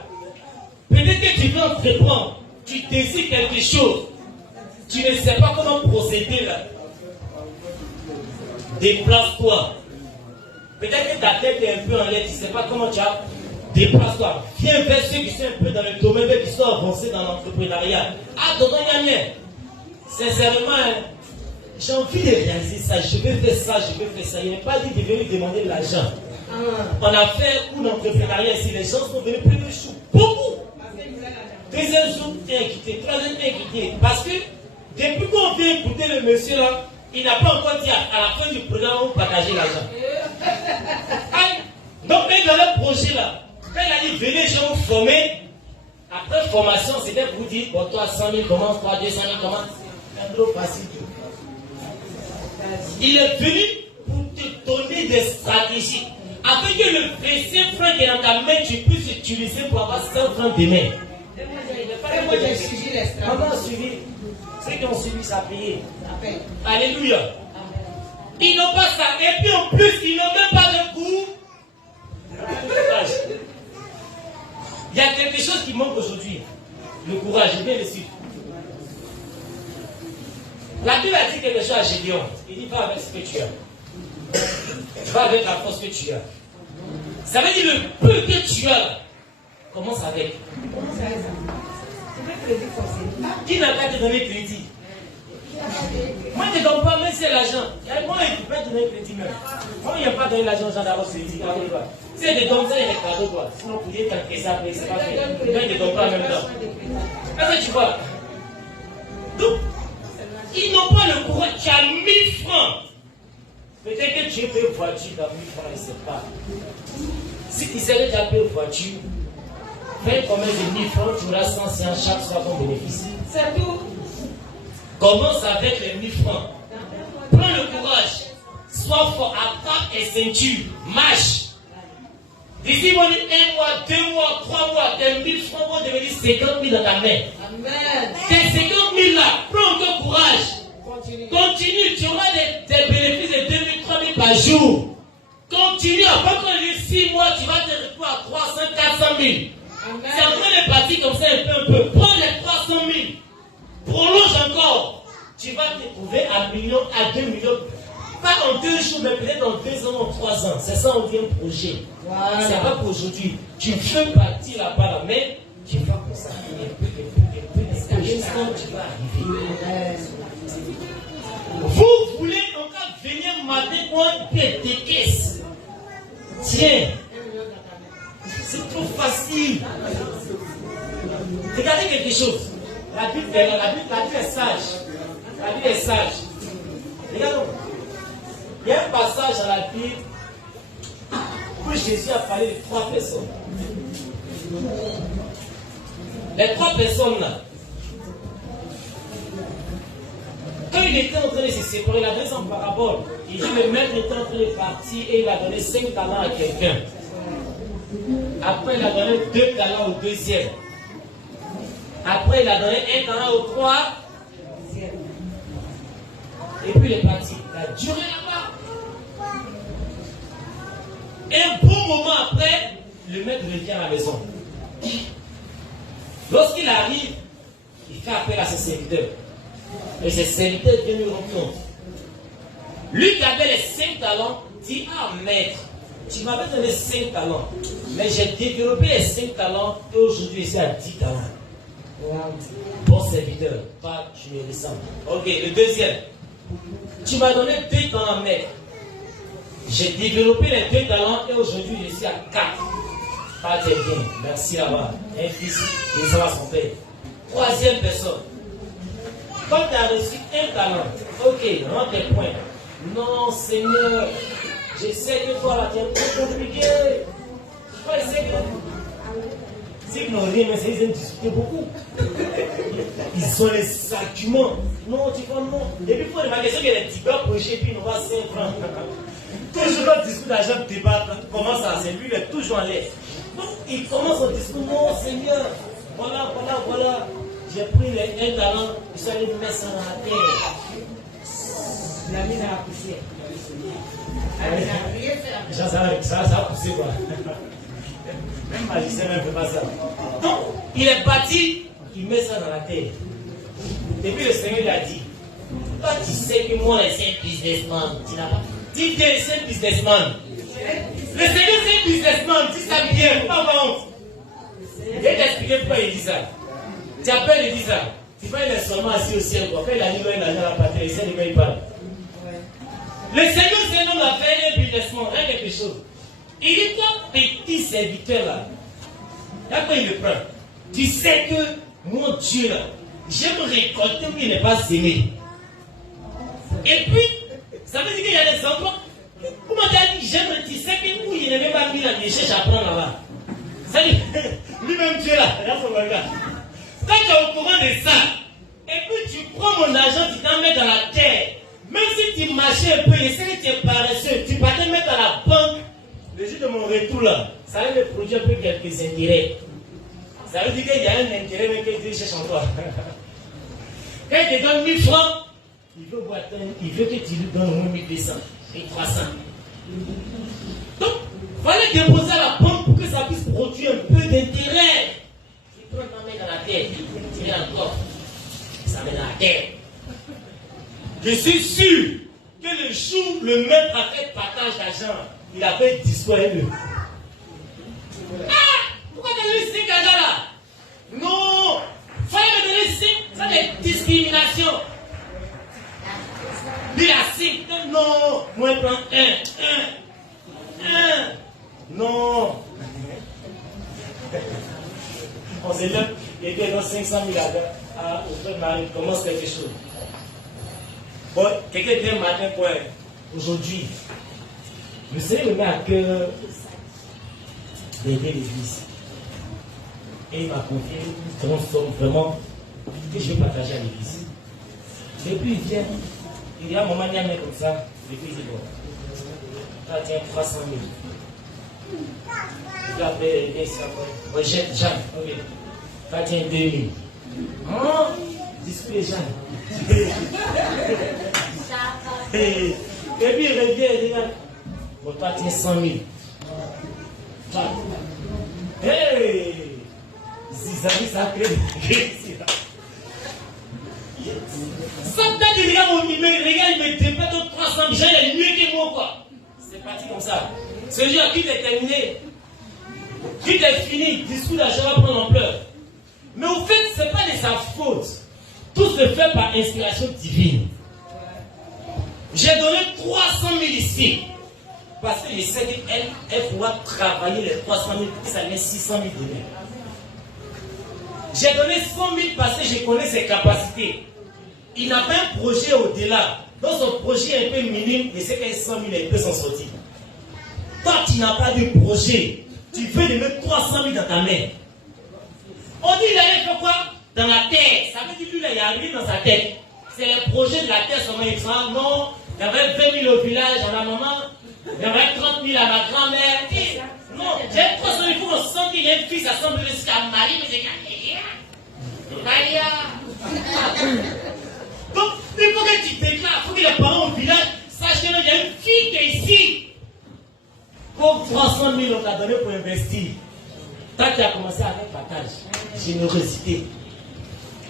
peut-être que tu veux entreprendre, tu désires quelque chose, tu ne sais pas comment procéder là. Déplace-toi. Peut-être que ta tête est un peu en l'air, tu ne sais pas comment tu as. Déplace-toi. Viens vers ceux qui sont un peu dans le domaine, vers qui sont avancés dans l'entrepreneuriat. Ah, Tonton Yannier, sincèrement, j'ai envie de réaliser ça. Je vais faire ça, je vais faire ça. Il n'est pas dit de venir demander de l'argent. On a fait un coup d'entrepreneuriat ici. Les gens sont venus prendre le chou. Beaucoup. Deuxième jour, tu es inquiété. Troisième, tu es inquiété. Parce que depuis qu'on vient écouter le monsieur là, il n'a pas encore dit à la fin du programme où partager l'argent. Donc, même dans le projet là, quand il a dit venez, je vais vous former. Après formation, c'était pour vous dire bon, toi 100 000 commence, toi 200 000 commence. C'est un peu facile. Il est venu pour te donner des stratégies. Afin que le 25 francs qui est dans ta main, tu puisses utiliser pour avoir 100 francs demain. Moi, j'ai suivi les stratégies. Maman a suivi. Ceux qui ont suivi, ça a payé. Alléluia. Ils n'ont pas ça. Et puis en plus, ils n'ont même pas de cours. Il y a quelque chose qui manque aujourd'hui. Le courage, je viens de suivre. La Bible a dit quelque chose à Gédéon. Il dit va avec ce que tu as. Va avec la force que tu as. Ça veut dire le peu que tu as là. Commence avec. Comment ça va ça? Crédit forcé. Qui n'a pas te donner crédit? Moi, je ne donne pas, même si c'est l'argent. Moi, je ne peux pas donner crédit même. Moi, il n'y a pas donné l'argent aux gens d'abord crédit. Si je te donne ça, il y a des cadeaux, quoi. Sinon, vous pouvez t'encaisser après, c'est pas fait. Mais je ne donne pas en même temps. Est-ce que tu vois? Donc, ils n'ont pas le courage. Tu as 1000 francs. Peut-être que tu payes une voiture dans 1000 francs, je ne sais pas. Si tu sais que tu as payé une voiture, fais combien de 1000 francs, tu auras 100 séances chaque soir ton bénéfice. C'est tout. Commence avec les 1000 francs. Prends le courage. Sois fort, attaque et ceinture. Marche. D'ici, mon 1 mois, 2 mois, 3 mois, tes 1000 francs vont devenir 50 000 dans ta main. Amen. Tes 50 000 là, prends ton courage. Continue. Tu auras des bénéfices de 2 000, 3 000 par jour. Continue. Après qu'on ait 6 mois, tu vas te retrouver à 300, 400 000. C'est en train de partir comme ça un peu. Prends les 300 000. Prolonge encore. Tu vas te trouver à 1 million, à 2 millions. Pas en 2 jours, mais peut-être dans 2 ans ou 3 ans. C'est ça, on dit un projet. Voilà. C'est pas pour aujourd'hui. Tu veux partir là-bas, là, mais tu vas consacrer un peu, jusqu'à tu vas arriver. Vous voulez encore venir mater moi des caisses. Tiens. C'est trop facile. Regardez quelque chose. La Bible est sage. La Bible est sage. Regardons. Il y a un passage à la Bible où Jésus a parlé de 3 personnes. Les 3 personnes là, quand il était en train de se séparer, il a donné son parabole. Il dit le maître était en train de partir et il a donné 5 talents à quelqu'un. Après, il a donné 2 talents au deuxième. Après, il a donné 1 talent au 3. Et puis, il est parti. Il a duré là-bas. Et un bon moment après, le maître revient à la maison. Lorsqu'il arrive, il fait appel à ses serviteurs. Et ses serviteurs viennent lui rendre compte. Lui qui avait les 5 talents, dit ah maître, tu m'avais donné 5 talents. Mais j'ai développé les 5 talents et aujourd'hui je suis à 10 talents. Wow. Bon serviteur, pas tu me descends. Ok, le deuxième. Tu m'as donné 2 talents, maître. J'ai développé les 2 talents et aujourd'hui je suis à 4. Pas très bien. Merci là-bas. Un fils, il s'en va son père. Troisième personne. Quand tu as reçu 1 talent, ok, rends tes points. Non, Seigneur, je sais que toi là, tu es trop compliqué. Toi, je sais que. C'est qu'ils n'ont rien, mais ils aiment discuter beaucoup. Ils ont les arguments. Non, tu vois, non. Et puis, il faut remarquer qu'il y a des petits gars prêchés, puis ils n'ont pas 5 francs. Toujours quand le discours d'argent débat, comment ça, c'est lui, il est toujours en l'air. Donc, il commence son discours, non, Seigneur, voilà. J'ai pris les 1 talent, je suis allé me mettre ça dans la terre. La mine a poussé. Ça a poussé quoi. Même magicien ne fait pas ça. Donc, il est parti, il met ça dans la terre. Et puis le Seigneur lui a dit, toi tu sais que moi c'est un businessman, tu n'as pas. Dis bien, c'est un businessman. Le Seigneur, c'est un businessman. Dis ça bien, faut pas avoir honte. Je vais t'expliquer pourquoi il dit ça. Tu as peur de dire ça. Tu vois, il est seulement assis au ciel. Quand il a dit qu'il a la patrie, il sait de quoi il parle. Le Seigneur, c'est un homme d'affaires, un businessman, rien quelque chose. Il dit, toi, petit serviteur là, là quand il le prend, tu sais que mon Dieu là, j'aime récolter où il n'est pas semé. Et puis, ça veut dire qu'il y a des endroits. Comment tu as dit, j'aime, tu sais que où il n'est même pas mis là, il cherche à prendre là-bas. Ça dit, lui-même Dieu là, regarde son regard. Quand tu es au courant de ça, et puis tu prends mon argent, tu t'en mets dans la terre, même si tu marchais un peu, et si tu es paresseux, tu vas te mettre à la banque, le jour de mon retour là, ça va me produire un peu quelques intérêts. Ça veut dire qu'il y a un intérêt, mais que Dieu cherche en toi. Quand il te donne 1000 francs, il veut que tu lui donnes au moins 1200 et 300. Donc, il fallait déposer à la banque pour que ça puisse produire un peu d'intérêt. Tu prends ta main dans la terre, tu mets encore. Ça met dans la terre. Je suis sûr que le jour où le maître a fait partage d'argent, il a fait disponible. Ah! Pourquoi tu as donné 5 argent là? Non! Il fallait me donner 5. Ça c'est discrimination. Lui il a 5. Non! Moi je prends 1. Non! On s'est lève, il était dans 500 000 au frère Marie, commence quelque chose. Bon, quelqu'un dit un matin, quoi, aujourd'hui, le Seigneur me met à cœur d'aider l'église. Et il m'a confié une grande somme vraiment que je vais partager à l'église. Et puis il vient, il dit à mon manière comme ça, et puis il dit bon, là tiens 300 000. Il a fait ça, bon, jette Jeanne, ok, là tiens 2 000. Oh, discute Jeanne. Et puis il revient, il dit bon, toi tiens 100 000. Hey! Zizami sacré. Ça t'a dit, regarde, il me dépasse de 300 000, il est mieux que moi, quoi. C'est parti comme ça. Ce jour, qui t'est terminé, qui t'est fini, discours d'argent va prendre ampleur. Mais au fait, ce n'est pas de sa faute. Tout se fait par inspiration divine. J'ai donné 300 000 ici. Parce que je sais qu'elle pourra travailler les 300 000 pour que ça met 600 000 donnés. J'ai donné 100 000 parce que je connais ses capacités. Il n'a pas un projet au-delà. Donc son projet est un peu minime, mais c'est qu'elle 100 000, elle peut s'en sortir. Toi, tu n'as pas de projet. Tu veux de mettre 300 000 dans ta main. On dit il allait faire quoi? Dans la terre. Ça veut dire que lui, il y a rien dans sa tête. C'est le projet de la terre, son extra. Non, il y avait 20 000 au village à la maman. Il y avait 30 000 à ma grand-mère. Non, j'ai 300 000, il faut qu'on sente qu'il y a une fille, ça semble jusqu'à Marie, mais c'est qu'à donc, il faut que tu déclares, il faut que les parents au village sachent qu'il y a une fille qui est ici. Comme 300 000 on t'a donné pour investir. Toi, tu as commencé à faire partage, générosité.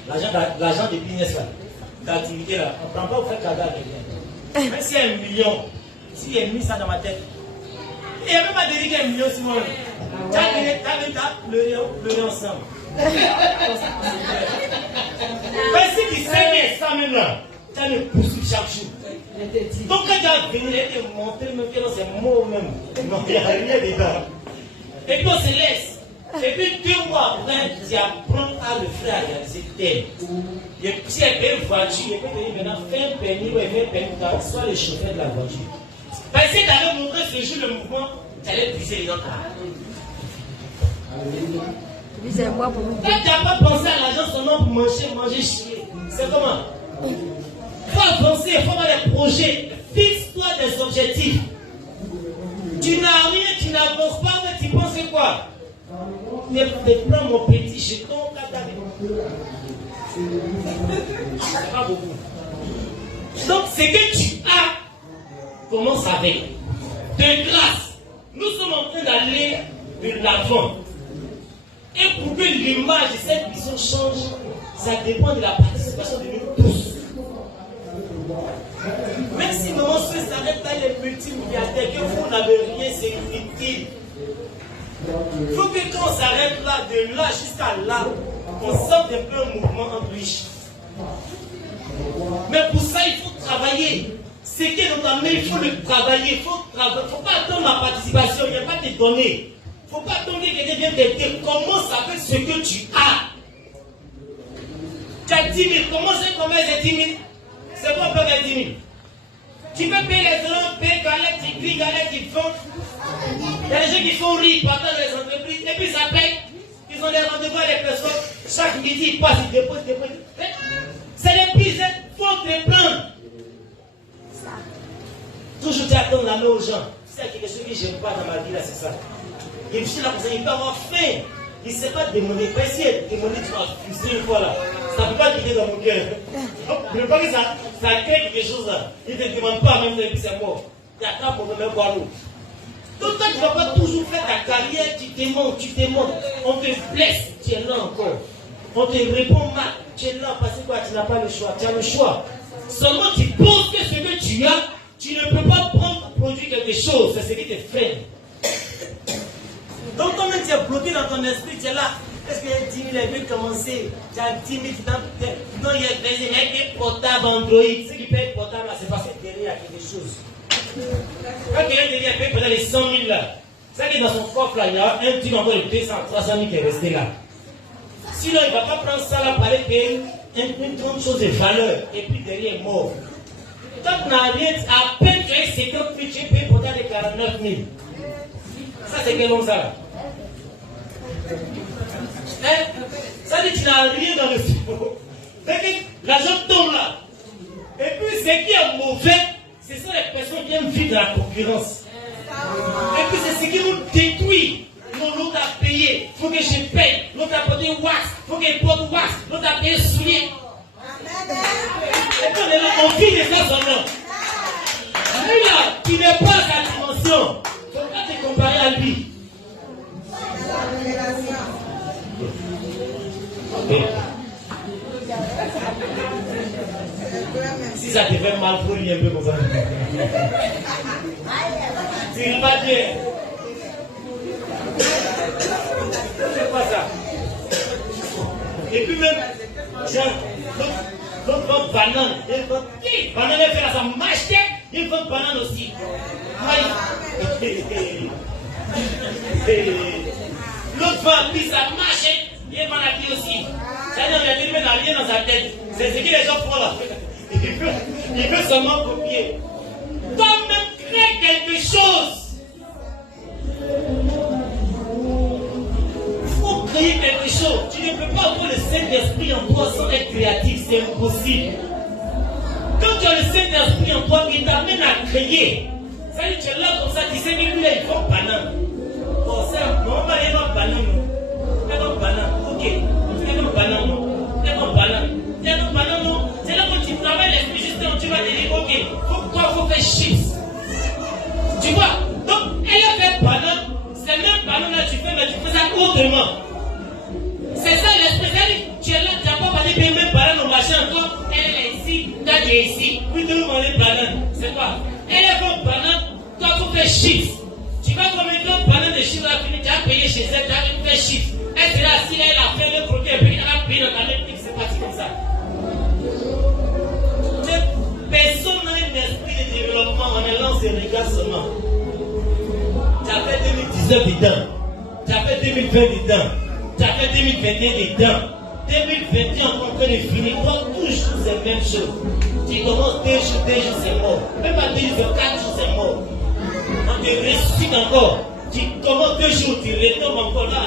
L'argent de business là, d'activité là, on ne prend pas au fait cadeau avec rien. Même s'il y a 1 million, s'il y a mis ça dans ma tête, il n'y a même pas dédié 1 million sur moi. Tu as pleuré ensemble. Mais si tu sais ça même là, tu as le poursuivre chaque jour. Donc quand tu as venu, tu as montré même que c'est mot même. Non, il n'y a rien dedans. Et puis on se laisse. Et puis 2 mois après, tu apprends à le faire à réaliser tel. Et puis si elle paye une voiture, il peut te dire maintenant, fais un permis ou fais un permis, sois le chauffeur de la voiture. Parce que tu allais montrer ce jour le mouvement, tu allais briser les dents. Quand tu n'as pas pensé à l'argent seulement pour manger, chier, c'est comment? Il faut avancer, il faut avoir des projets. Fixe-toi des objectifs. Tu n'as rien, tu n'avances pas, mais tu penses quoi? Tu prends mon petit jeton, c'est pas beaucoup. Donc, ce que tu as, commence avec. De grâce, nous sommes en train d'aller de l'avant. Et pour que l'image de cette vision change, ça dépend de la participation de nous tous. Même si maman souhaite s'arrête là, les multimilliardaires, que vous n'avez rien, c'est inutile. Il faut que quand on s'arrête là, de là jusqu'à là, on sente un peu un mouvement entre riches. Mais pour ça, il faut travailler. Ce qui est dans ta main, il faut le travailler. Il faut pas attendre ma participation, il n'y a pas de données. Il ne faut pas attendre que quelqu'un vienne t'aider. Commence avec ce que tu as. Tu as 10 000. Comment c'est combien c'est 10 000? C'est quoi pour faire 10 000? Tu peux payer les gens, payer galette, tu payes galette, tu vends. Il y a des gens qui sont riches pendant les entreprises et puis ça paye. Ils ont des rendez-vous avec les personnes. Chaque midi, ils passent, ils déposent. C'est les pires, il faut te prendre. Toujours tu attends la main aux gens. C'est quelque chose que je n'aime pas dans ma vie là, c'est ça. Et puis là, il peut avoir faim. Il ne sait pas démoner. Pas si démoner, tu vas frustrer une fois là. Ça ne peut pas quitter dans mon cœur. Je ne veux pas que ça crée quelque chose là. Il ne te demande pas même de c'est mort. Il y a qu'un pour même voir l'eau. Donc toi, tu ne vas pas toujours faire ta carrière, tu te montes. On te blesse, tu es là encore. On te répond mal, tu es là parce que quoi, tu n'as pas le choix. Tu as le choix. Seulement tu penses que ce que tu as, tu ne peux pas prendre, produire quelque chose. C'est ce qui te freine. Donc toi-même, tu es bloqué dans ton esprit, tu es là. Est-ce qu'il y a 10 000, elle veut commencer? Tu as 10 000, non, il y a des portables Android. Ceux qui payent portable là, c'est parce que derrière, il y a quelque chose. Quand quelqu'un devient payer pendant les 100 000 là, ça veut dire dans son coffre là, il y a un petit encore de 200, 300 000 qui est resté là. Sinon, il ne va pas prendre ça là pour aller payer une grande chose de valeur et puis derrière mort. Quand tu n'as rien, à peine tu as 50 000, tu es payé pour les 49 000. Ça, c'est quel nom ça là? Hein? Ça veut dire que tu n'as rien dans le cerveau. L'argent tombe là. Et puis, ce qui est mauvais, ce sont les personnes qui aiment vivre dans la concurrence. Et puis, c'est ce qui nous détruit. Non, l'autre a payé, il faut que je paye. L'autre a porté wax, il faut qu'il porte wax. L'autre a payé soulier. Et puis, on vit de ça seulement. Lui là, tu n'es pas à sa dimension. Il ne faut pas te comparer à lui. Okay. Si ça te fait mal, il faut lire un peu comme ça. Tu ne pas bien. C'est pas ça. Et puis même, l'autre banane, banane elle fait ça marche, il faut banane aussi. L'autre va puis ça marche, il va la vie aussi. Ça veut dire qu'il n'a rien dans sa tête. C'est ce que les gens font là. Il veut seulement copier. Toi-même, crée quelque chose. Il faut créer quelque chose. Tu ne peux pas avoir le Saint-Esprit en toi sans être créatif. C'est impossible. Quand tu as le Saint-Esprit en toi, il t'amène à créer. Ça veut dire que tu es là comme ça, tu sais que lui, là, il faut banane. Bon, ça, non, on va aller dans banane. Il y a dans banane. Ok. Il y a dans banane. Il y a dans banane. Il y a dans banane. C'est là que tu travailles l'esprit juste tu vas te dire, ok, il faut faire chips. Tu vois? Donc, elle a fait banane. C'est même banane là, tu fais, mais tu fais ça autrement. C'est ça l'esprit. Tu es là, tu n'as pas parlé de même banane au machin. Toi, elle est ici, toi tu es ici. Oui, tu veux manger banane. C'est quoi? Elle a fait banane, toi tu fais chips. Tu vas comme une banane de chips, tu as payé chez elle, tu as fait chips. Elle sera assise, elle a fait le croquet, puis elle a payé dans ta main, c'est parti comme ça. Personne n'a un esprit de développement, on est là, on se regarde seulement. Tu as fait 2019 dedans, tu as fait 2020 dedans, tu as fait 2021 dedans, 2021 en train de finir, toi toujours c'est la même chose. Tu commences 2 jours, c'est mort. Même pas 2 jours, 4 jours, c'est mort. On te ressuscite encore. Tu commences 2 jours, tu retombes encore là.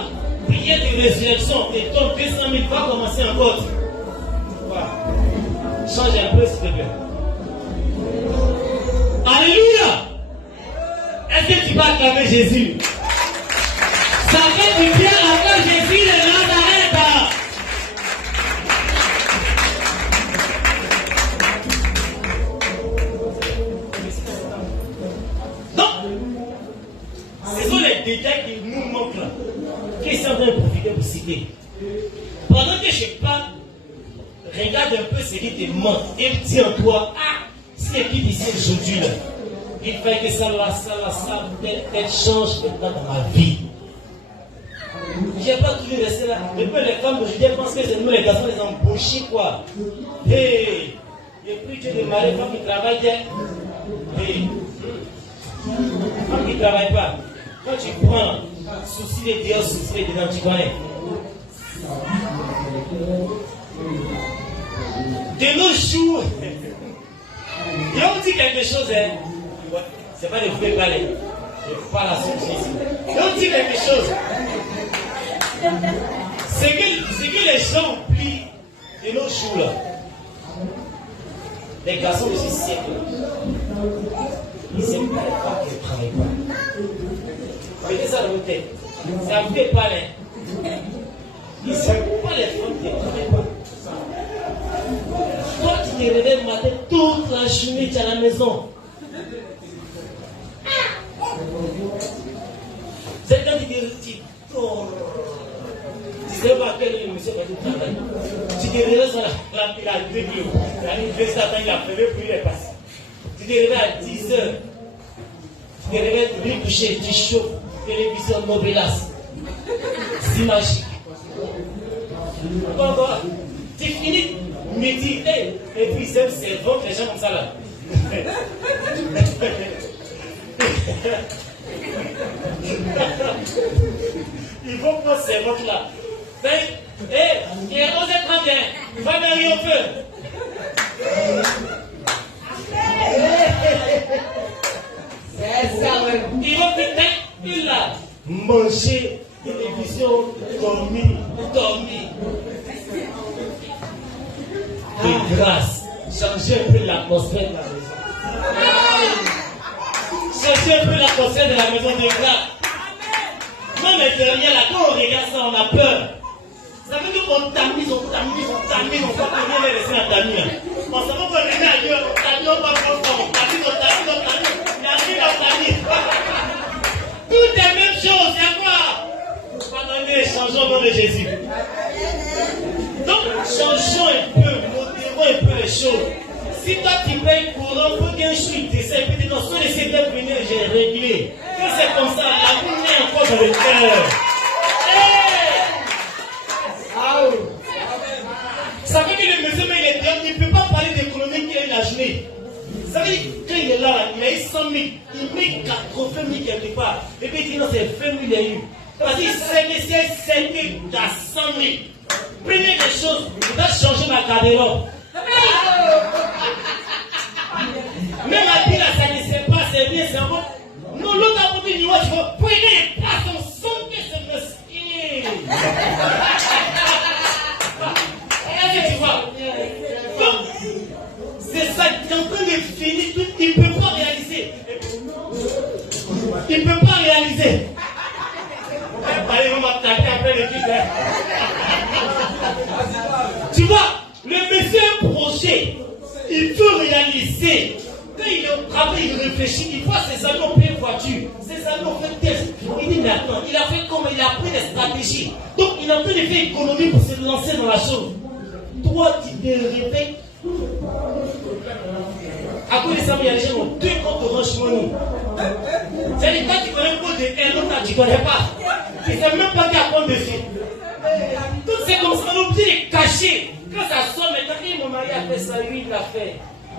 Prière de résurrection, tu tombes 200 000 fois, commencer encore. Voilà. Change un peu s'il te plaît. Alléluia! Est-ce que tu vas acclamer Jésus? Ça fait du bien avoir Jésus de Nazareth. Donc, ce sont les détails qui nous manquent là, qui sont en train de profiter pour citer. Pendant que je parle, regarde un peu ce qui te manque et dis en toi, ah! 6 équipes ici aujourd'hui. Il fait que ça, peut-être change maintenant dans ma vie. Je n'ai pas toujours resté là. Depuis les femmes d'aujourd'hui, elles pensent que c'est nous les garçons, les embauchés quoi. Hey, et puis tu es des maris, femmes qui travaillent. Hey, femmes qui ne travaillent pas. Quand tu prends souci des dehors, souci des dedans, tu connais. De nos jours, ils ont dit quelque chose, hein. C'est pas de vous parler. Je parle à ceux ici. Ils ont dit quelque chose. C'est que les gens oublient de nos jours là. Les garçons de ce siècle, ils n'aiment pas les femmes qui ne travaillent pas. Mettez ça dans votre tête. Ça ne fait pas les. Ils n'aiment pas les femmes qui ne travaillent pas. Toi, tu te réveilles le matin toute la journée, tu es à la maison. C'est quand tu te dis, oh, tu ne sais pas quelle émission va tout travailler. Tu te réveilles sur la grille, l'université attend, il a fait le bruit, il est passé. Tu te réveilles à 10 heures. Tu te réveilles, tu viens coucher, tu chauffes, télévision Novelas. C'est magique. Pourquoi? Tu finis midi, et puis c'est bon, les gens comme ça là. Ils vont prendre ces votes là. Et 11h31, va marier au feu. C'est ça, ouais. Ils vont peut-être là manger, télévision, dormir. De grâce, changer un peu l'atmosphère de la maison. Changer un peu l'atmosphère de la maison de grâce. Non, mais derrière là, quand on regarde ça, on a peur. Ça veut dire qu'on tamise, on va pas les laisser en tamis. On s'en va pas revenir ailleurs, on tamise, on va pas il y a rien à tamis. Tout est même chose, il y a quoi? Pardonnez, changeons au nom de Jésus. Donc, changeons un peu, modérons un peu les choses. Si toi tu payes courant, faut qu'un jour il t'essaie, peut-être non, soit laisser de venir, j'ai réglé. Quand c'est comme ça, la vie est encore dans le cœur. Ça veut dire que le monsieur, il est dehors, il ne peut pas parler d'économie qu'il a eu la journée. Ça veut dire que quand il est là, il a eu 100 000, il met 80 000 quelque part. Et puis il dit non, c'est 20 000 il a eu. Parce qu'il sait que c'est 5 000 à 100 000. Première des choses, je dois changer ma garde-robe. Même à dire là, ça ne sait pas, c'est bien, c'est bon. Non, l'autre a dit, tu vas prendre et pas son son que c'est mesquin. Est-ce que tu vois? Donc, c'est ça qui est en train de finir, il ne peut pas réaliser. Il ne peut pas réaliser. Allez, on va taper après le titre. Tu vois, le monsieur a un projet, il veut réaliser. Quand il est au travail, il réfléchit, il voit ses amis ont payé une voiture, ses amis ont fait test. Il dit, mais attends, il a fait comment? Il a pris des stratégies. Donc, il est en train de faire économie pour se lancer dans la chose. Toi, tu te réveilles. À cause de ça, il y a des gens qui ont 2 comptes Orange Money. C'est-à-dire, quand tu connais le code de un, l'autre, tu ne connais pas. Tu ne sais même pas qu'il y a compte dessus. Donc, c'est comme ça, on est obligé de cacher. Quand ça sort, maintenant, mon mari a fait ça, lui, il l'a fait.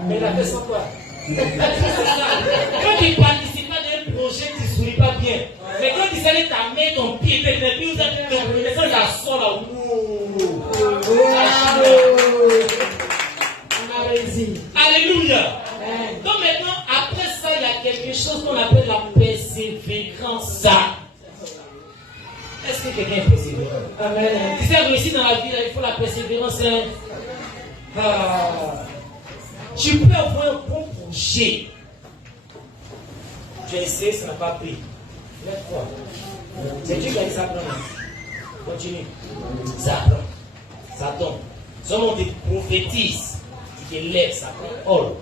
Mais il a fait sans quoi? Quand tu participes à un projet, tu ne souris pas bien. Mais quand tu sais ta main, ton pied, et puis vous avez ton connaissance, ça sort là. On a réussi. Alléluia. Donc maintenant, après ça, il y a quelque chose qu'on appelle la persévérance. Est-ce que quelqu'un est persévérant? Amen. Si c'est réussi dans la vie, là, il faut la persévérance. Tu peux avoir un bon projet. Tu as essayé, ça n'a pas pris. Lève-toi. C'est Dieu qui a dit ça prend. Continue. Ça prend. Ça tombe. Seulement on te prophétise. Tu te lèves, ça prend. Oh.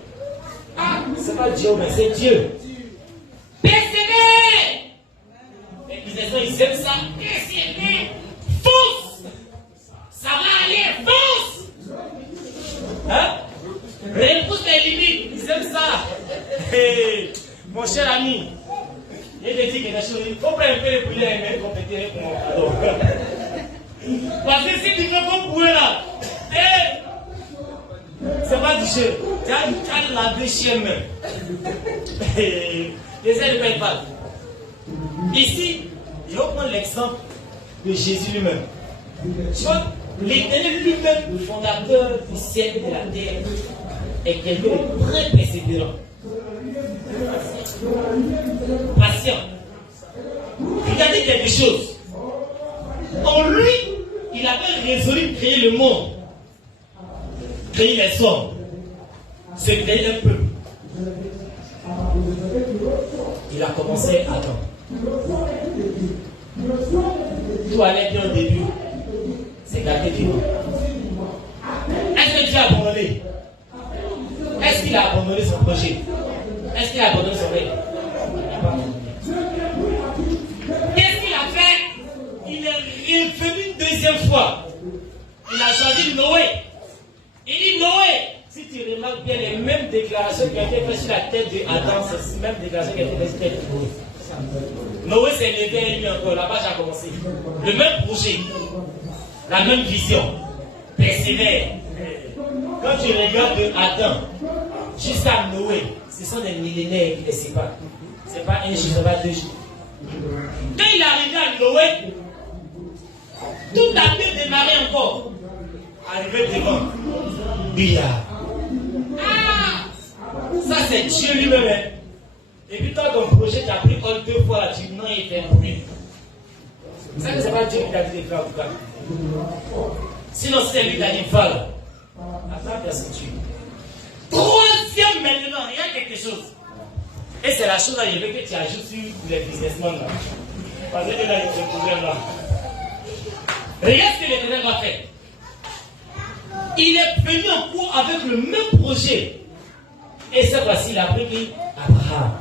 Ah, c'est pas Dieu, mais c'est Dieu. Persévère. Les businessmen, ils aiment ça. Persévère. Fonce. Ça va aller. Fonce. Hein? Repousse les limites. Ils aiment ça. mon cher ami, je te dis quelque chose, il faut prendre un peu de poulet et même compléter avec mon cadeau. Parce que si tu veux qu'on poulet là, c'est pas du jeu. Tu as lavé chien même. Essaye de faire pas. Ici, je vais prendre l'exemple de Jésus lui-même. Tu vois, l'Éternel lui-même, le fondateur du ciel et de la terre, est quelqu'un de très persévérant. Patient. Regardez quelque chose. En lui, il avait résolu de créer le monde, créer les hommes, se créer un peuple. Il a commencé à Adam. Tout allait bien au début. C'est gardé Dieu. Est-ce que Dieu a abandonné? Est-ce qu'il a abandonné son projet? Est-ce qu'il a abandonné son rêve? Qu'est-ce qu'il a fait? Il est revenu une deuxième fois. Il a choisi Noé. Il dit Noé, si tu remarques bien les mêmes déclarations qui ont été faites sur la tête d'Adam, c'est les mêmes déclarations qui ont été faites sur la tête de Noé. Noé s'est levé et lui encore, la page a commencé. Le même projet, la même vision, persévère. Quand tu regardes de Adam jusqu'à Noé, ce sont des millénaires qui les séparent. Ce n'est pas un jour, ce n'est pas 2 jours. Quand il est arrivé à Noé, tout a pu démarrer encore. Arrivé devant, billard. Ah! Ça c'est Dieu lui-même. Et puis toi ton projet t'a pris 2 fois, tu dis non, il fait plus. Ça que c'est pas Dieu qui t'a dit de faire en tout cas. Sinon c'est lui qui t'a dit voilà. Attends, personne tue. Troisième maintenant, il y a quelque chose. Et c'est la chose à je veux que tu ajoutes sur les businessmen là. Parce que tu as les problèmes là. Regarde ce que l'Éternel va faire. Il est venu en cours avec le même projet. Et cette fois-ci, il a pris qui? Abraham.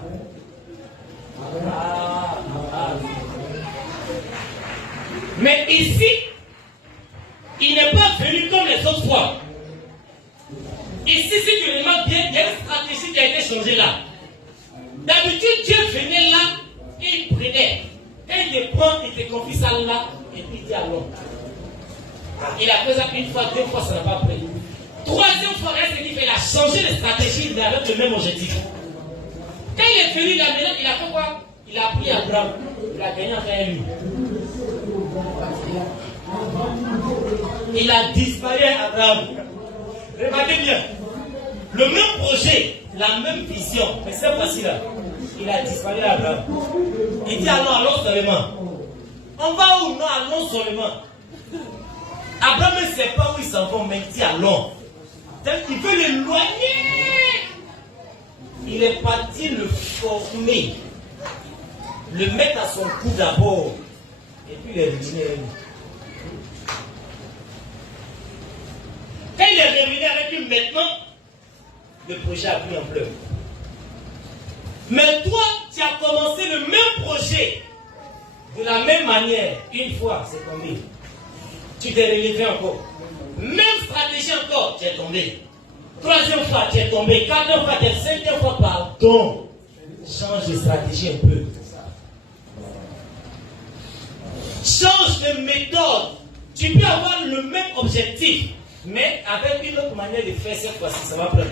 Mais ici, il n'est pas venu comme les autres fois. Ici, si tu remarques bien, il y a une stratégie qui a été changée là. D'habitude, Dieu venait là et il prenait. Et il te prend, il te confie ça là, et puis il dit à l'homme. Il a fait ça 1 fois, 2 fois, ça n'a pas pris. 3e fois, il a changé de stratégie, mais avec le même objectif. Quand il est venu là, maintenant, il a fait quoi? Il a pris Abraham. Il a gagné enfin lui. Il a disparu Abraham. Remarquez bien. Le même projet, la même vision, mais cette fois-ci là, il a disparu Abraham. Il dit allons seulement. On va où? Non, allons seulement. Abraham ne sait pas où ils s'en vont, mais il dit allons. Il veut l'éloigner. Il est parti le former, le mettre à son cou d'abord, et puis le revenu. Quand il est revenu avec lui maintenant, le projet a pris ampleur. Mais toi, tu as commencé le même projet, de la même manière, 1 fois, c'est tombé. Tu t'es relevé encore. Même stratégie encore, tu es tombé. 3e fois, tu es tombé. 4e fois, tu es 5e fois, pardon. Change de stratégie un peu. Change de méthode. Tu peux avoir le même objectif, mais avec une autre manière de faire cette fois-ci, ça va prendre.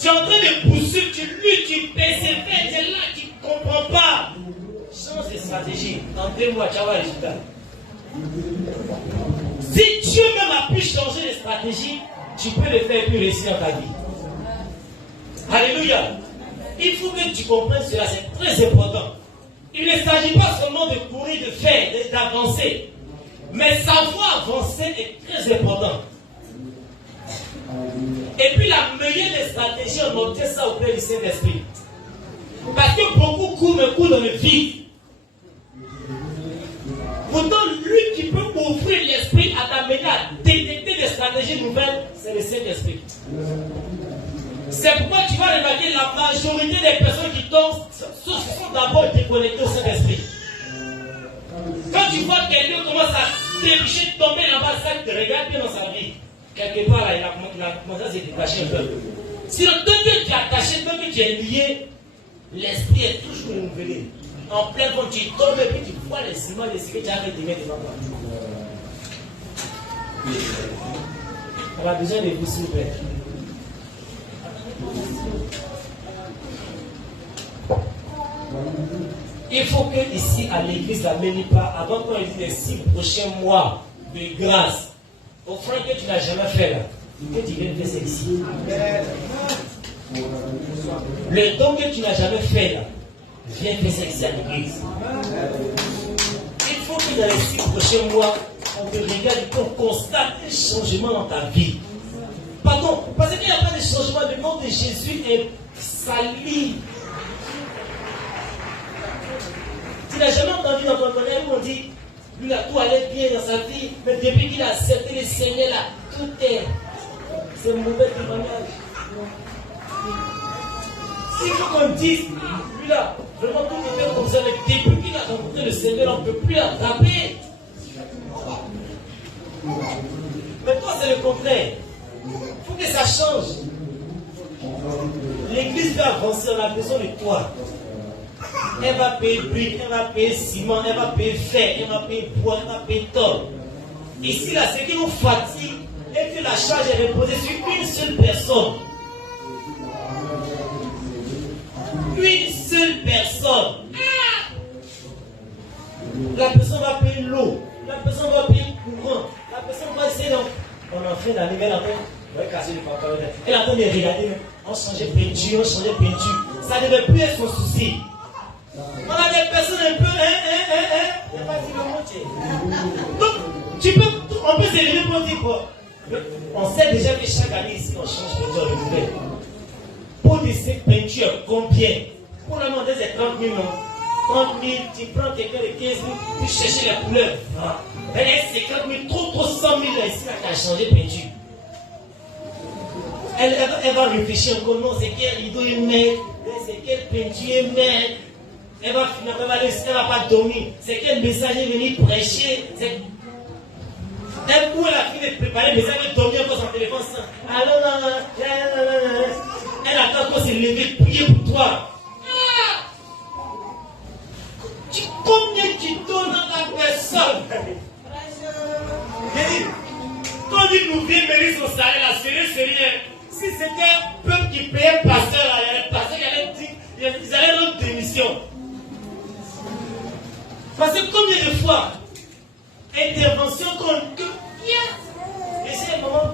Tu es en train de poursuivre, tu luttes, tu persévères, tu es là, tu ne comprends pas. Change de stratégie. En 2 mois, tu vas avoir le résultat. Si Dieu même a pu changer de stratégie, tu peux le faire et puis réussir dans ta vie. Alléluia. Il faut que tu comprennes cela, c'est très important. Il ne s'agit pas seulement de courir, de faire, d'avancer. Mais savoir avancer est très important. Et puis la meilleure des stratégies, on obtient ça auprès du Saint-Esprit. Parce que beaucoup courent, mais courent dans le vide. Pourtant, lui qui peut ouvrir l'esprit à t'amener à détecter des stratégies nouvelles, c'est le Saint-Esprit. C'est pourquoi tu vas remarquer la majorité des personnes qui tombent sont d'abord déconnectées au Saint-Esprit. Quand tu vois quelqu'un commence à trébucher, tomber là-bas, ça te regarde bien dans sa vie. Quelque part là, il a commencé à se détacher un peu. Si le temps que tu es attaché, tant que tu es lié, l'esprit est toujours renouvelé. En plein vent, tu tombes et puis tu vois les ciments, les cigarettes, tu as fait devant toi. On a besoin de vous, s'il vous plaît. Il faut que ici à l'église, la pas avant qu'on ait dit les 6 prochains mois de grâce, offrande que tu n'as jamais fait là, que tu viennes faire ça ici. Le don que tu n'as jamais fait là, viens faire ça ici à l'église. Il faut que dans les 6 prochains mois, on te regarde et qu'on constate un changement dans ta vie. Pardon, parce qu'il n'y a pas de changement, le nom de Jésus est sali. Tu n'as jamais entendu dans ton connaître où on dit, lui là, tout allait bien dans sa vie, mais depuis qu'il a accepté le Seigneur là, tout est. C'est un mauvais témoignage. S'il faut qu'on dise, lui là, vraiment tout était comme ça, mais depuis qu'il a rencontré le Seigneur, on ne peut plus l'attraper. Mais toi, c'est le contraire. Il faut que ça change. L'église va avancer, on a besoin de toi. Elle va payer briques, elle va payer ciment, elle va payer fer, elle va payer bois, elle va payer tôle. Ici, là, ce qui nous fatigue est que la charge est reposée sur une seule personne. Une seule personne. La personne va payer l'eau, la personne va payer le courant, la personne va essayer donc. On a fait la nouvelle après, on va casser le pantalon. Elle attend de regarder, on changeait peinture, on changeait peinture. Ça ne devait plus être son souci. On a des personnes un peu, il n'y a pas de mot. Donc, on peut s'élever pour dire quoi. On sait déjà que chaque année ici, on change de peinture de nouvelle. Pour de cette peinture, combien? Pour le demander, c'est 30 000, non? 30 000, tu prends quelqu'un de 15 000, tu cherches la couleur. Mais c'est 50 000, trop 100 000 ici, là, qui a changé de peinture. Elle va réfléchir encore, non, c'est quel rideau est net, c'est quelle peinture est net. Elle va finir, elle va pas dormir. C'est quel message est venu prêcher. Elle a fini de préparer, mais elle veut dormir encore son téléphone sans. Elle attend qu'on se lève, prier pour toi. Combien tu donnes à ta personne? Quand il nous vient mériter son salaire, la sérieux. Si c'était un peuple qui payait le pasteur, il y avait le pasteur qui allait dire, ils allaient rendre démission. Parce que combien de fois, intervention que bien. Et c'est un moment.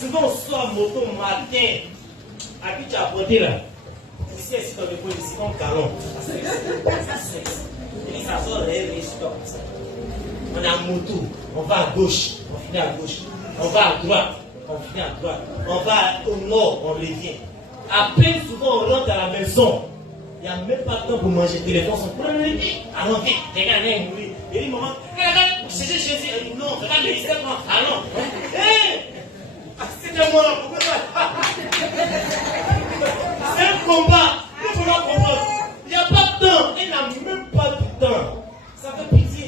Souvent on sort en moto matin, à qui tu as apporté là. Ici, dans le coin, ici, comme caron. Et ça sort là, et comme ça. On est en moto, on va à gauche, on finit à gauche. On va à droite, on finit à droite. On va au nord, on revient. À peine souvent on rentre à la maison. Il n'y a même pas de temps pour manger. Les téléphone sont pleins de vie. Allons vite, regarde, mourir. Il dit, maman, regarde, c'est Jésus. Il dit, non, regarde, mais il sait pas. Allons. C'était moi, pourquoi pas? C'est un combat. Il faut comprendre. Il n'y a pas de temps. Il n'a même pas de temps. Ça fait pitié.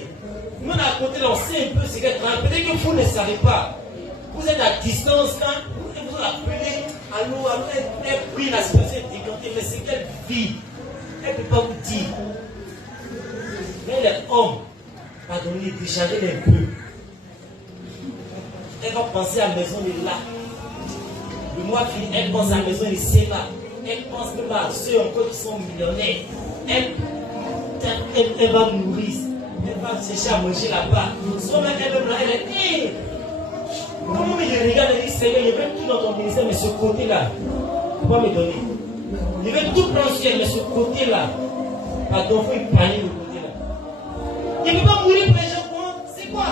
Nous, à côté, on sait un peu ce qu'elle travaille. Peut-être que vous ne savez pas. Vous êtes à distance, quand vous appelez, allô, elle prie la situation est décantée, mais c'est quelle vie? Elle ne peut pas vous dire. Mais les hommes, pardonnez, déchargez un peu. Elle va penser à la maison de là. Le mois fini, elle pense à la maison de là. Elle pense même à ceux encore qui sont millionnaires. Elle va nourrir. Elle va chercher à manger là-bas. Soit même elle va elle est. Comment il regarde et dit, Seigneur, je veux tout dans ton ministère, mais ce côté-là, pourquoi me donner? Je veux tout prendre sur elle, mais ce côté-là, pardon, il faut y panier le côté-là. Il ne peut pas mourir pour les gens, c'est quoi?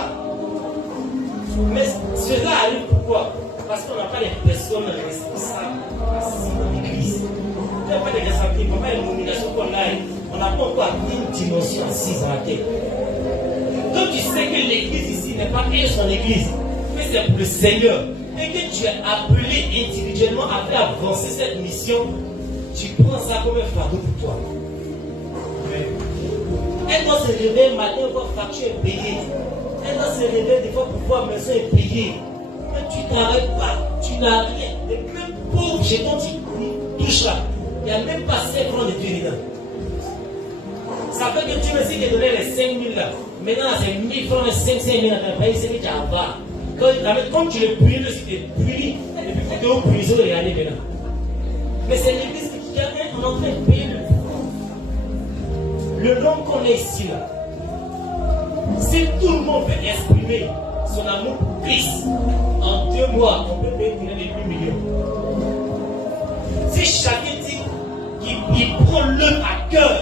Mais cela arrive pourquoi? Parce qu'on n'a pas les personnes responsables dans l'église. On n'a pas les responsabilités, on n'a pas les nominations qu'on a. On n'a pas encore une dimension assise dans la tête. Donc tu sais que l'église ici n'est pas elle son église, mais c'est pour le Seigneur. Et que tu es appelé individuellement à faire avancer cette mission, tu prends ça comme un fardeau pour toi. Elle doit se réveiller matin, voir facture est payée. Elle doit se réveiller des fois pour voir maison est payée. Mais tu ne travailles pas, tu n'as rien. Les plus pauvres jetons, tu touches là. Il n'y a même pas 5 francs de Dieu dedans. Ça fait que tu me dis de donner les 5 000 là. Maintenant, c'est 1 000 francs, 5 000 dans ton pays, c'est que tu as pas. Comme tu le punis, si tu es puni, et puis tu te punis, de regarder maintenant. Mais c'est l'église qui est en train de payer le nom qu'on est ici là. Si tout le monde veut exprimer son amour pour Christ, en 2 mois, on peut payer les 8 millions. Si chacun dit qu'il prend l'œuvre à cœur,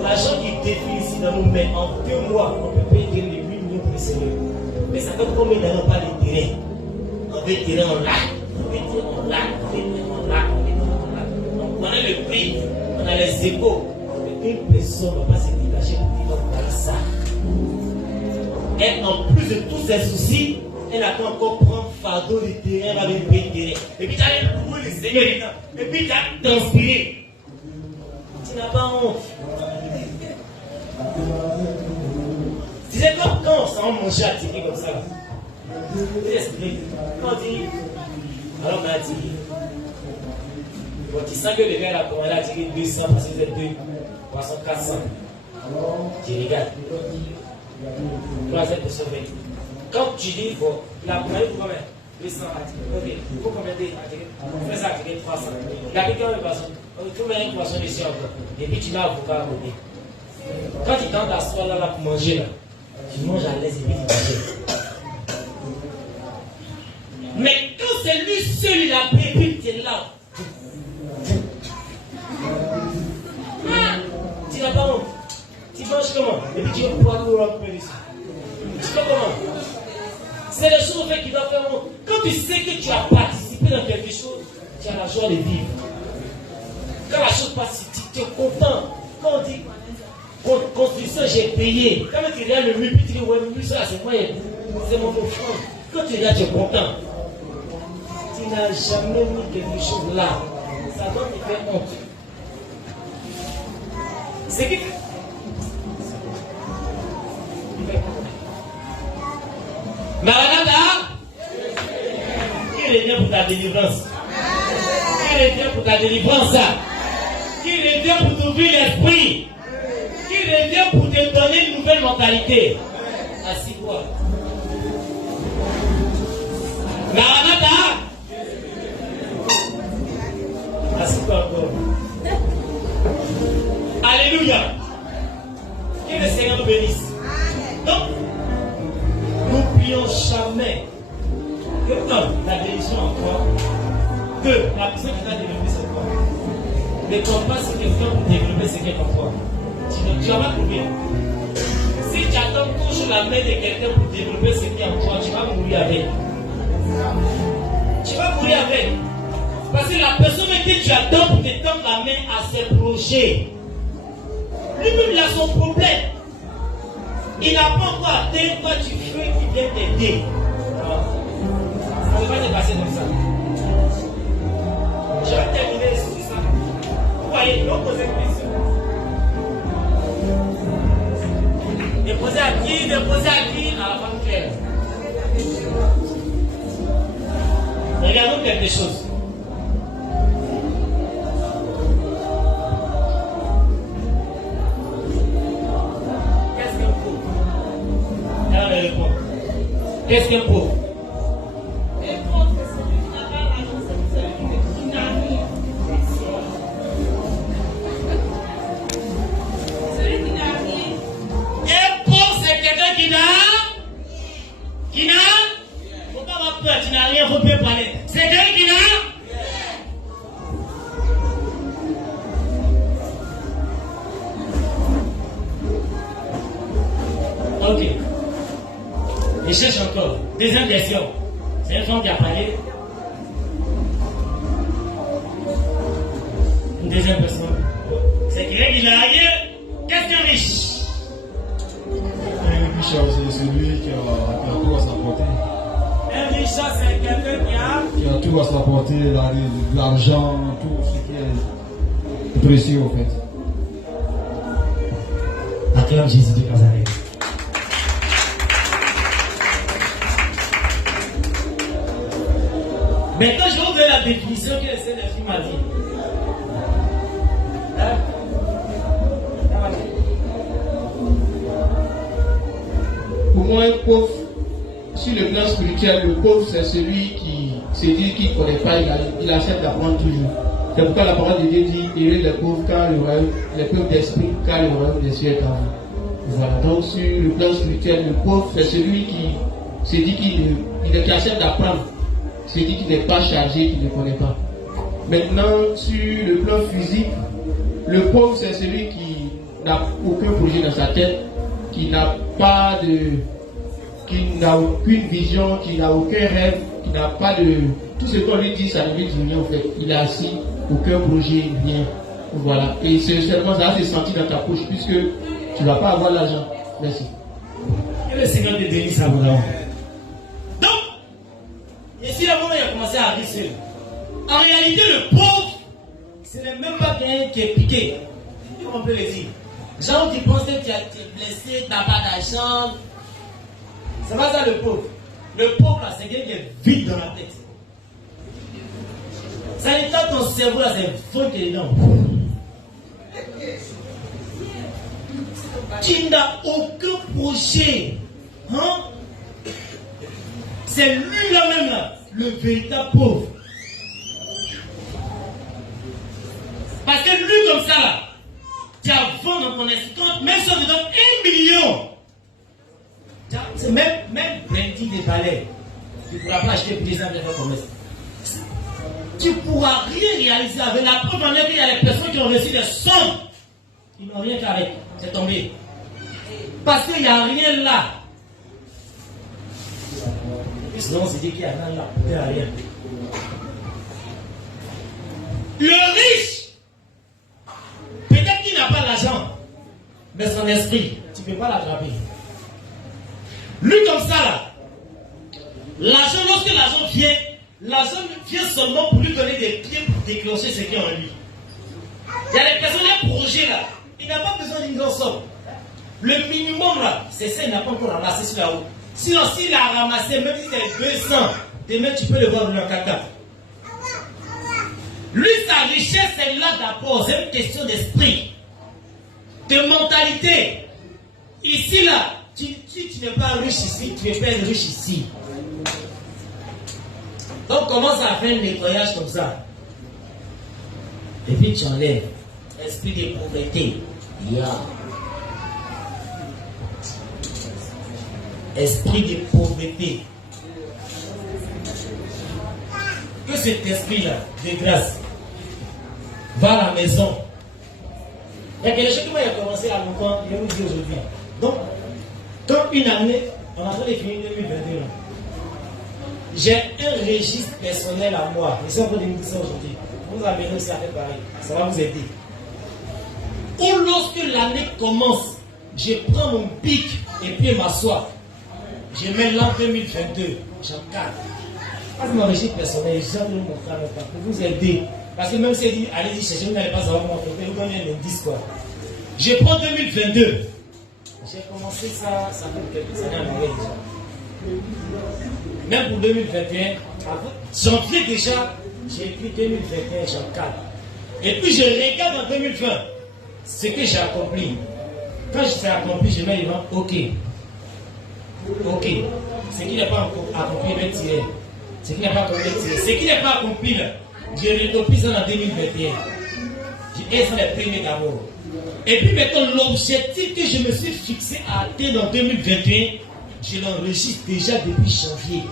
l'argent qui défile ici dans nos mains, en 2 mois, on peut payer les 8 millions pour le Seigneur. Mais ça fait combien d'années on pas de terrain? On veut terrain en lac, on veut terrain en lac, on veut terrain en lac, on veut terrain en lac. Donc on a le prix, on a les échos. Mais une personne ne va pas se dégager pour dire qu'on va ça. Et en plus de tous ces soucis, elle a pas encore prendre fardeau de terrain, elle va venir payer terrain. Et puis tu as loué le Seigneur dedans. Et puis tu as transpiré. Tu n'as pas honte. Tu sais quand on s'en mange à tirer comme ça, je t'explique. Quand on dit, alors on a dit, bon, tu sens que le gars là, quand on a tiré 200 parce que vous êtes 2, 300, 400. Tu regardes. 3 de sauver. Quand tu dis, bon, la première pour combien 200 à tirer. Ok, pour combien de à tirer fais ça à tirer 300. Il y a quelqu'un de poisson. Tu mets un poisson ici encore. Et puis tu mets l'avocat à côté. Quand tu tentes d'asseoir là pour manger là, tu manges à l'aise et puis tu manges. Mais quand c'est lui seul, il a pris, puis tu es là. Tu n'as pas honte. Tu manges comment? Et puis tu vas pouvoir nous remplir ici. Tu fais comment? C'est les choses qui doivent faire honte. Quand tu sais que tu as participé dans quelque chose, tu as la joie de vivre. Quand la chose passe, tu es content. Quand on dit construction, j'ai payé. Quand tu regardes le mur, puis tu dis, ouais, le mur, ça, c'est moi, c'est mon frère. Quand tu regardes, tu es content. Tu n'as jamais mis quelque chose là. Ça doit te faire honte. C'est qui? Maranatha, qui revient pour ta délivrance? Qui revient pour ta délivrance? Qui revient pour t'ouvrir l'esprit? Qui revient pour te donner une nouvelle mentalité? Assis-toi. Maranatha, assis-toi encore. Alléluia. Que le Seigneur nous bénisse. Donc, n'oublions jamais que la bénédiction en toi, que la personne qui t'a développé c'est toi. Ne compte pas sur quelqu'un pour développer ce qui est en toi. Tu vas pas trouver. Si tu attends toujours la main de quelqu'un pour développer ce qui est en toi, tu vas mourir avec. Tu vas mourir avec. Parce que la personne que tu attends pour te tendre la main à ses projets, lui-même il a son problème. Il n'a pas encore atteint quoi tu fais qui vient t'aider. Ça ne va pas se passer comme ça. Je vais terminer sur ça. Vous voyez, il faut poser une question. Déposer à qui? Déposer à qui? À la femme claire. Regardons quelque chose. Qu'est-ce qu'un pauvre? Un pauvre, c'est celui qui n'a pas l'argent, c'est celui qui n'a rien. Celui qui n'a rien. Un pauvre, c'est quelqu'un qui n'a? Faut pas avoir peur, tu n'as rien, faut bien parler. C'est quelqu'un qui n'a? Ok. Je cherche encore. Deuxième question. C'est une femme qui a parlé. Une deuxième personne. C'est quelqu'un qui n'a rien. Qu'est-ce qu'un riche? Un riche, c'est celui qui a tout à sa portée. Un riche, c'est quelqu'un qui a tout à sa portée, l'argent, tout ce qui est précieux, au fait. Acclame Jésus de Nazareth. Maintenant, je vais vous donner la définition que le Saint-Esprit m'a dit. Hein? Pour moi, un pauvre, sur le plan spirituel, le pauvre, c'est celui qui se dit qu'il ne connaît pas, il accepte d'apprendre toujours. C'est pourquoi la parole de Dieu dit, heureux les pauvres, car les pauvres d'esprit, car le royaume des cieux est en vous. Voilà, donc sur le plan spirituel, le pauvre, c'est celui qui se dit qu'il accepte d'apprendre, se dit qu'il n'est pas chargé, qu'il ne connaît pas. Maintenant, sur le plan physique, le pauvre, c'est celui qui n'a aucun projet dans sa tête, qui n'a aucune vision, qui n'a aucun rêve, qui n'a pas de... Tout ce qu'on lui dit, ça ne lui dit rien en fait. Il est assis, aucun projet, rien. Voilà. Et c'est seulement ça se sentir dans ta poche, puisque tu ne vas pas avoir l'argent. Merci. Que le Seigneur te bénisse abondamment. Donc, ici, là, il a commencé à risser. En réalité, le pauvre, ce n'est même pas quelqu'un qui est piqué. On peut le dire. Gens qui pensent que tu es blessé, tu n'as pas d'argent. C'est pas ça le pauvre. Le pauvre, là, c'est quelqu'un qui est vide dans la tête. Ça n'est pas ton cerveau, là, c'est faux qui est dedans. Tu n'as aucun projet. Hein? C'est lui là même là, le véritable pauvre. Parce que lui comme ça là, tu as vendu dans ton escompte, même si on te donne 1 million. C'est même Brandy des palais. Tu ne pourras pas acheter pour des ans de commerce. Tu ne pourras rien réaliser avec la preuve en est qu'il y a des personnes qui ont reçu des sommes. Ils n'ont rien qu'avec. C'est tombé. Parce qu'il n'y a rien là. Et sinon, on se dit qu'il y a rien là. Il n'y a rien. Le riche, peut-être qu'il n'a pas l'argent, mais son esprit, tu ne peux pas l'attraper. Lui comme ça là, l'argent, lorsque l'argent vient seulement pour lui donner des pieds pour déclencher ce qui est en lui. Il y a des personnes, un projet là, il n'a pas besoin d'une grande somme. Le minimum là, c'est ça, il n'a pas encore ramassé sur la route. Sinon, s'il a ramassé, même si c'est 200, demain tu peux le voir dans un caca. Lui, sa richesse, c'est là d'abord, c'est une question d'esprit, de mentalité. Ici là, tu n'es pas riche ici, tu n'es pas riche ici. Donc commence à faire un nettoyage comme ça. Et puis tu enlèves esprit de pauvreté. Yeah. Esprit de pauvreté. Que cet esprit-là, de grâce, va à la maison. Il y a quelque chose qui m'a commencé à longtemps, je vais vous dire aujourd'hui. Donc, dans une année, on a fait finir 2022. J'ai un registre personnel à moi. Je suis en train de vous dire ça aujourd'hui. Vous amenez aussi à faire pareil. Ça va vous aider. Ou lorsque l'année commence, je prends mon pic et puis m'assois. Je mets l'an 2022. J'encadre. Parce que mon registre personnel, j'ai envie de vous montrer pour vous aider. Parce que même si elle dit, allez-y chercher, vous n'allez pas savoir comment faire, vous donnez un indice quoi. Je prends 2022. J'ai commencé ça fait quelques années à Noël déjà. Même pour 2021, janvier déjà, j'ai écrit 2021, j'encadre. Et puis je regarde en 2020 ce que j'ai accompli. Quand je fais accompli, je mets devant OK. OK. Ce qui n'est pas accompli, je vais tirer. Ce qui n'est pas accompli, je vais tirer. Ce qui n'est pas accompli, je récupère ça en 2021. Et ça les premiers d'abord. Et puis maintenant, l'objectif que je me suis fixé à atteindre en 2021, je l'enregistre déjà depuis janvier.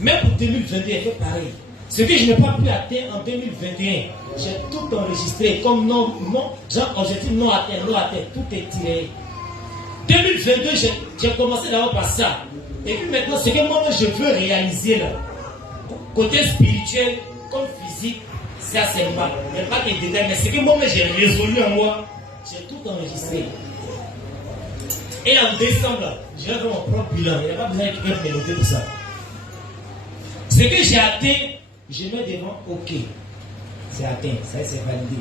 Même pour 2021, il fait pareil. Ce que je n'ai pas pu atteindre en 2021, j'ai tout enregistré comme non, genre objectif non atteint, tout est tiré. 2022, j'ai commencé d'abord par ça. Et puis maintenant, ce que moi je veux réaliser là, côté spirituel comme physique, ça c'est pas. Il n'y a pas de détails, mais ce que moi j'ai résolu en moi, j'ai tout enregistré. Et en décembre, je vais faire mon propre bilan. Il n'y a pas besoin de quelqu'un de noter tout ça. Ce que j'ai atteint, je mets devant OK. C'est atteint, ça c'est validé.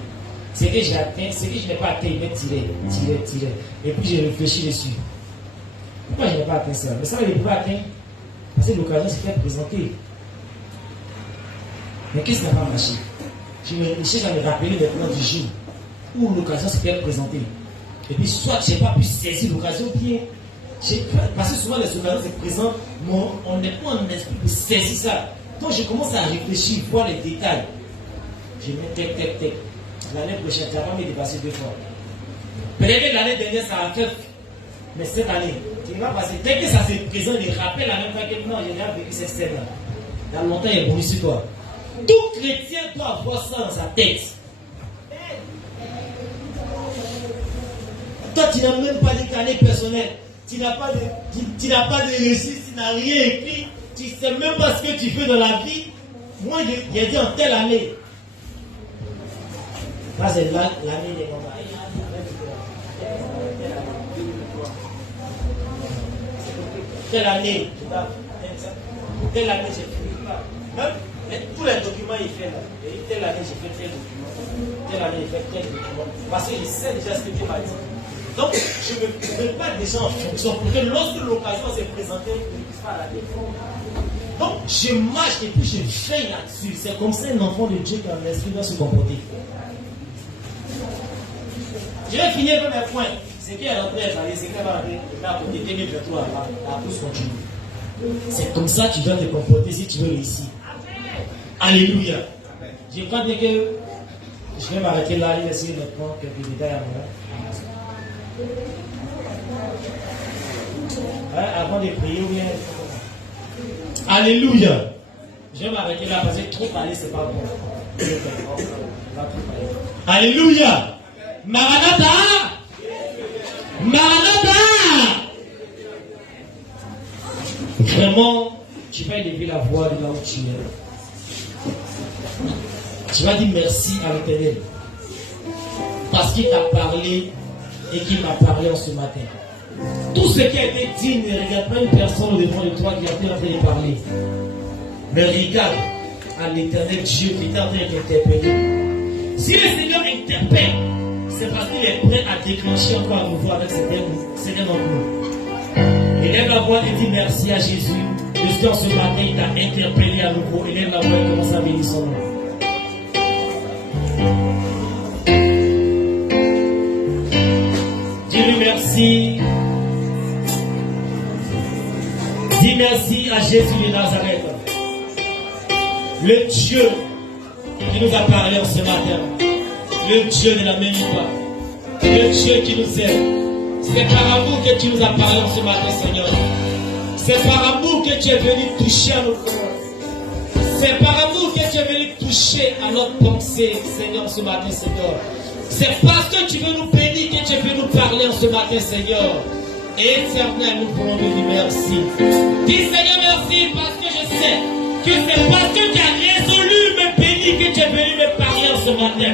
Ce que j'ai atteint, ce que je n'ai pas atteint, je vais tirer. Et puis je réfléchis dessus. Pourquoi je n'ai pas atteint ça? Mais ça, je ne l'ai pas atteint parce que l'occasion s'est fait présenter. Mais qu'est-ce qui n'a pas marché? Je cherche à me rappeler maintenant du jour où l'occasion s'était présentée. Et puis, soit je n'ai pas pu saisir l'occasion, bien. Parce que souvent les occasions se présentent, on n'est pas en esprit pour saisir ça. Donc je commence à réfléchir, voir les détails. Je mets tec. L'année prochaine, tu n'as pas me dépasser 2 fois. Peut-être que l'année dernière, ça a fait. Mais cette année, tu vas passer. Dès que ça se présente, il rappelle la même fois que non, j'ai déjà vécu cette scène-là. Dans longtemps, il est bon sur toi. Tout chrétien doit avoir ça dans sa tête. Toi, tu n'as même pas de carnet personnel. Tu n'as pas de registre, tu n'as rien écrit. Tu ne sais même pas ce que tu fais dans la vie. Moi, j'ai dit en telle année. Ça, c'est l'année des combats. Telle année, j'ai fait tous les documents il fait là. Et telle année j'ai fait tel document. Telle année j'ai fait tel document. Parce que je sais déjà ce que Dieu m'a dit. Donc je ne me mets pas déjà en fonction pour que lorsque l'occasion s'est présentée, je ne puisse pas la défendre. Donc je marche et puis je veille là-dessus. C'est comme ça un enfant de Dieu quand l'esprit doit se comporter. Je vais finir par mes points. Ce qui est rentré, c'est qu'elle va rentrer à côté 2023, la course continue. C'est comme ça que tu dois te comporter si tu veux réussir. Alléluia. Je crois bien que je vais m'arrêter là et essayer de prendre quelques détails à moi. Avant de prier ou bien. Alléluia. Je vais m'arrêter là parce que trop parler, c'est pas bon. Alléluia. Maranatha. Maranatha! Vraiment, tu vas élever la voix de là où tu es. Tu vas dire merci à l'Éternel. Parce qu'il t'a parlé et qu'il m'a parlé en ce matin. Tout ce qui a été dit, ne regarde pas une personne au devant de toi qui a été en train de parler. Mais regarde à l'Éternel Dieu qui est en train d'interpeller. Si le Seigneur interpelle, c'est parce qu'il est prêt à déclencher encore un nouveau avec certains d'entre nous. Élève la voix et dit merci à Jésus. Jusqu'en ce matin, il t'a interpellé à nouveau. Élève la voix et commence à bénir son nom. Dis-lui merci. Dis merci à Jésus de Nazareth. Le Dieu qui nous a parlé en ce matin. Le Dieu de la même histoire. Le Dieu qui nous aime. C'est par amour que tu nous as parlé en ce matin, Seigneur. C'est par amour que tu es venu toucher à nos cœurs. C'est par amour que tu es venu toucher à notre pensée, Seigneur, ce matin, Seigneur. C'est parce que tu veux nous bénir que tu es venu nous parler en ce matin, Seigneur. Et éternel, nous voulons te dire merci. Dis, Seigneur, merci parce que je sais que c'est parce que tu as résolu me bénir que tu es venu me parler en ce matin.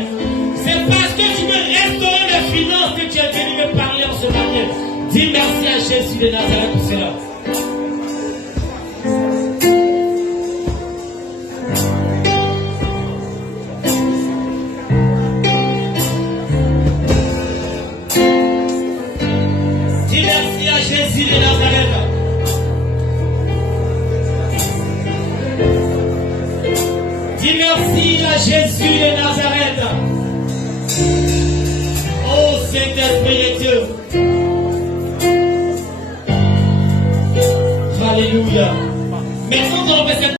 C'est parce que tu veux restaurer les finances que tu es venu me parler en ce matin. Dis merci à Jésus de Nazareth pour cela. Dis merci à Jésus de Nazareth. Dis merci à Jésus de Nazareth. Oh Saint-Esprit de Dieu. Alléluia. Maintenant, on va